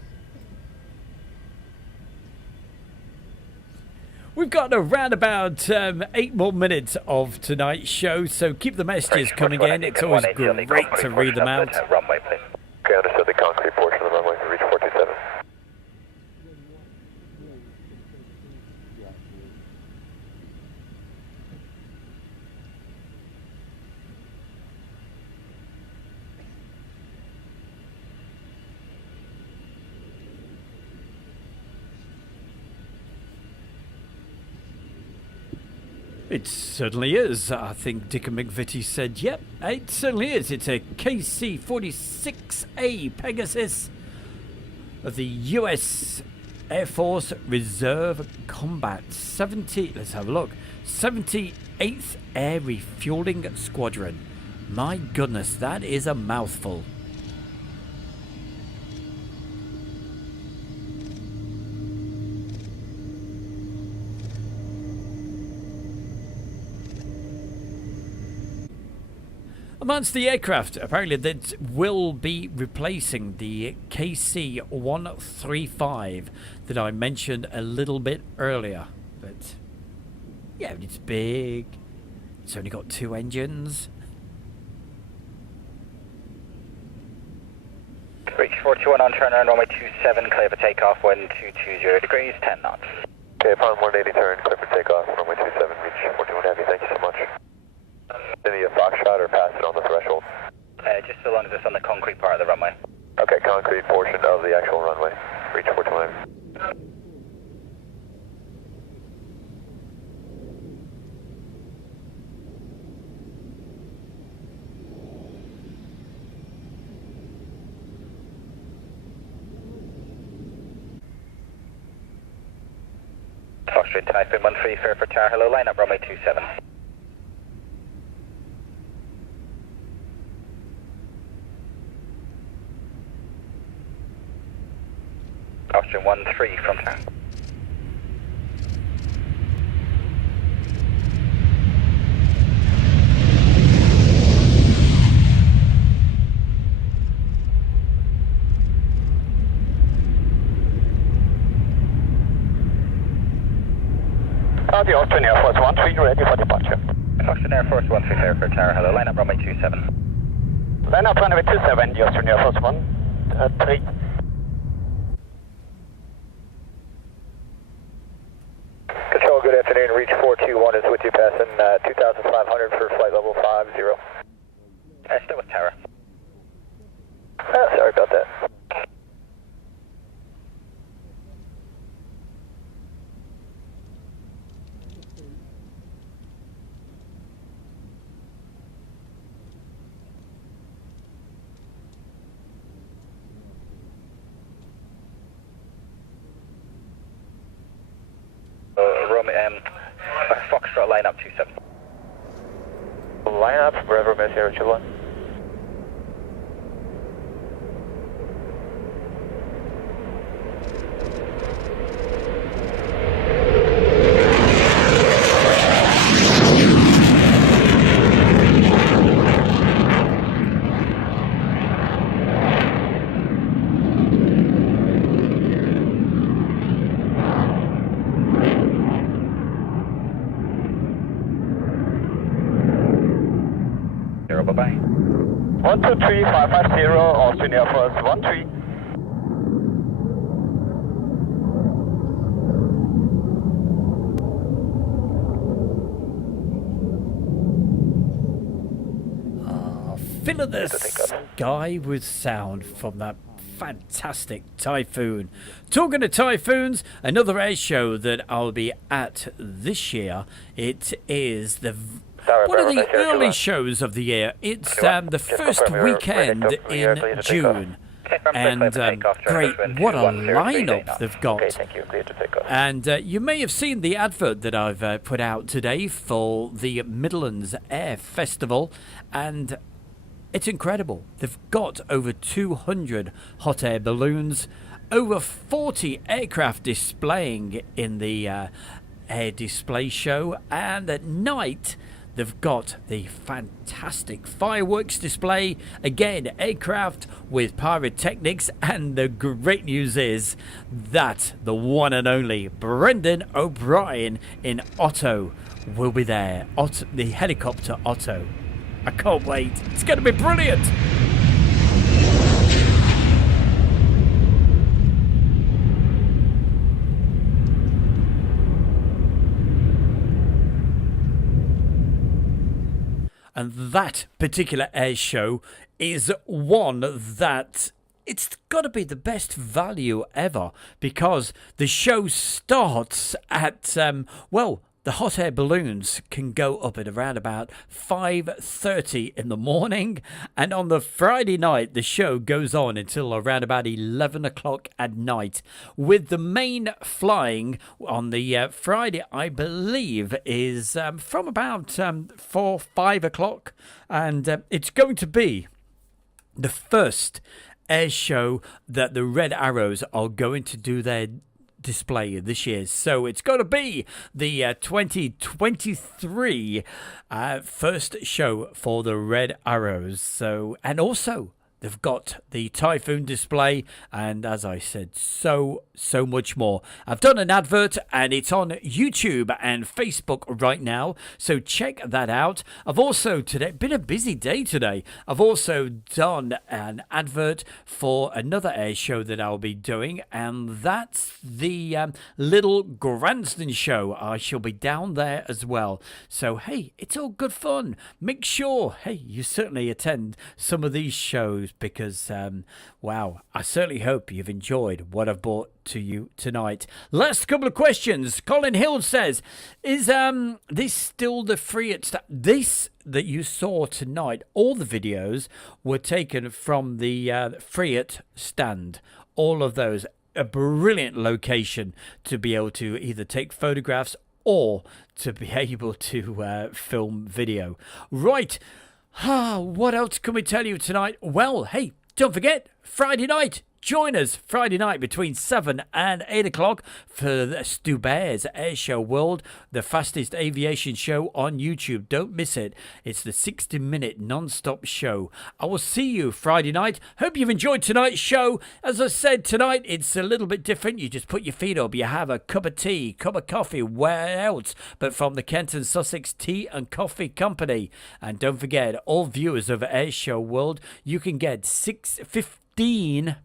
We've got around about 8 more minutes of tonight's show, so keep the messages coming in. It's always great to read them out. Runway, please. Okay, understood, the concrete portion of the runway, reach 427. It certainly is. I think Dick and McVitie said, yep, it certainly is. It's a KC-46A Pegasus of the US Air Force Reserve Combat 78th Air Refueling Squadron. My goodness, that is a mouthful. Amongst the aircraft, apparently, that will be replacing the KC-135 that I mentioned a little bit earlier. But, yeah, it's big. It's only got 2 engines. 41 on turn around runway 27, clear for takeoff, wind 220 degrees, 10 knots. Okay, upon 180 turn, clear for takeoff, runway 27, reach 41 Heavy, thank you so much. Any Foxtrot or pass it on the threshold? Just so long as it's on the concrete part of the runway. Okay, concrete portion of the actual runway, reach 41 Heavy. Foxtrot Typhoon 13, fair for Tower, hello, line up runway 27. Foxtrot 13 from Tower. The Austrian Air Force 13 ready for departure. Foxtrot Air Force 13 clear for Tower, hello, line up runway 27. Line up runway 27, the Austrian Air Force 13. Control, good afternoon, reach 421 is with you, passing 2,500 for flight level 50. Still with Tower. Sorry about that. Foxtrot line up 27. Line up, Bravo, Miss Air 21. Bye-bye. 123 550, Austrian Air Force 13. Fill the sky with sound from that fantastic Typhoon. Talking of Typhoons, another air show that I'll be at this year. It is one of the early shows of the year. It's the first weekend in June. And great, what a lineup they've got. And you may have seen the advert that I've put out today for the Midlands Air Festival, and it's incredible. They've got over 200 hot air balloons, over 40 aircraft displaying in the air display show, and at night they've got the fantastic fireworks display. Again, aircraft with pyrotechnics, and the great news is that the one and only Brendan O'Brien in Otto will be there. The helicopter Otto. I can't wait. It's going to be brilliant. And that particular air show is one that it's got to be the best value ever, because the show starts at, the hot air balloons can go up at around about 5:30 in the morning, and on the Friday night the show goes on until around about 11 o'clock at night, with the main flying on the Friday, I believe, is from about 4-5 o'clock, and it's going to be the first air show that the Red Arrows are going to do their display this year. So it's going to be the 2023 first show for the Red Arrows. So, and also They've got the Typhoon display, and as I said, so much more. I've done an advert, and it's on YouTube and Facebook right now, so check that out. I've also today been a busy day today. I've also done an advert for another air show that I'll be doing, and that's the Little Grandstand show. I shall be down there as well. So hey, it's all good fun. Make sure, hey, you certainly attend some of these shows, because wow, I certainly hope you've enjoyed what I've brought to you tonight. Last couple of questions. Colin Hill says, is this still the Friat this that you saw tonight? All the videos were taken from the Friat stand, all of those. A brilliant location to be able to either take photographs or to be able to film video. Right. What else can we tell you tonight? Well, hey, don't forget, Friday night. Join us Friday night between 7 and 8 o'clock for the Stubare's Airshow World, the fastest aviation show on YouTube. Don't miss it. It's the 60-minute non-stop show. I will see you Friday night. Hope you've enjoyed tonight's show. As I said, tonight it's a little bit different. You just put your feet up. You have a cup of tea, cup of coffee, where else but from the Kent and Sussex Tea and Coffee Company. And don't forget, all viewers of Airshow World, you can get 15,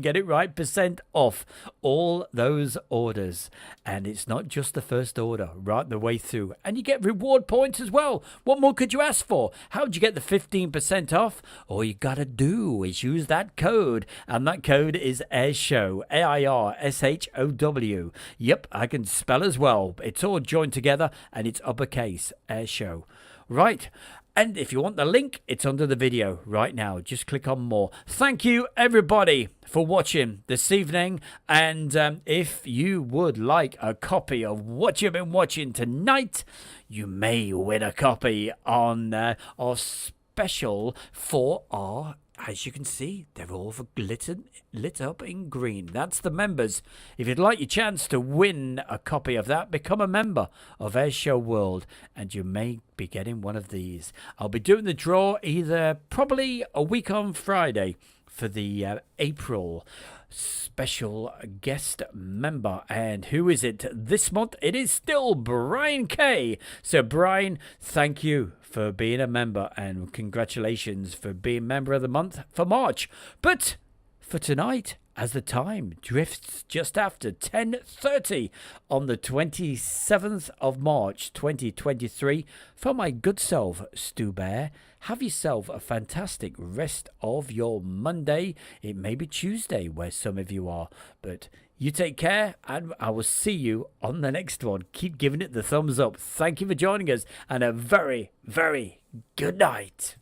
get it right, % off all those orders. And it's not just the first order, right the way through. And you get reward points as well. What more could you ask for? How'd you get the 15% off? All you gotta do is use that code. And that code is Airshow, AIRSHOW. Yep, I can spell as well. It's all joined together and it's uppercase, Airshow. Right. And if you want the link, it's under the video right now. Just click on more. Thank you, everybody, for watching this evening. And if you would like a copy of what you've been watching tonight, you may win a copy on our special for our... As you can see, they're all lit up in green. That's the members. If you'd like your chance to win a copy of that, become a member of Airshow World, and you may be getting one of these. I'll be doing the draw either probably a week on Friday for the April special guest member. And who is it this month? It is still Brian K. So Brian, thank you for being a member, and congratulations for being member of the month for March. But for tonight, as the time drifts just after 10:30 on the 27th of March 2023, for my good self, Stu Bear, have yourself a fantastic rest of your Monday. It may be Tuesday where some of you are, but you take care, and I will see you on the next one. Keep giving it the thumbs up. Thank you for joining us, and a very, very good night.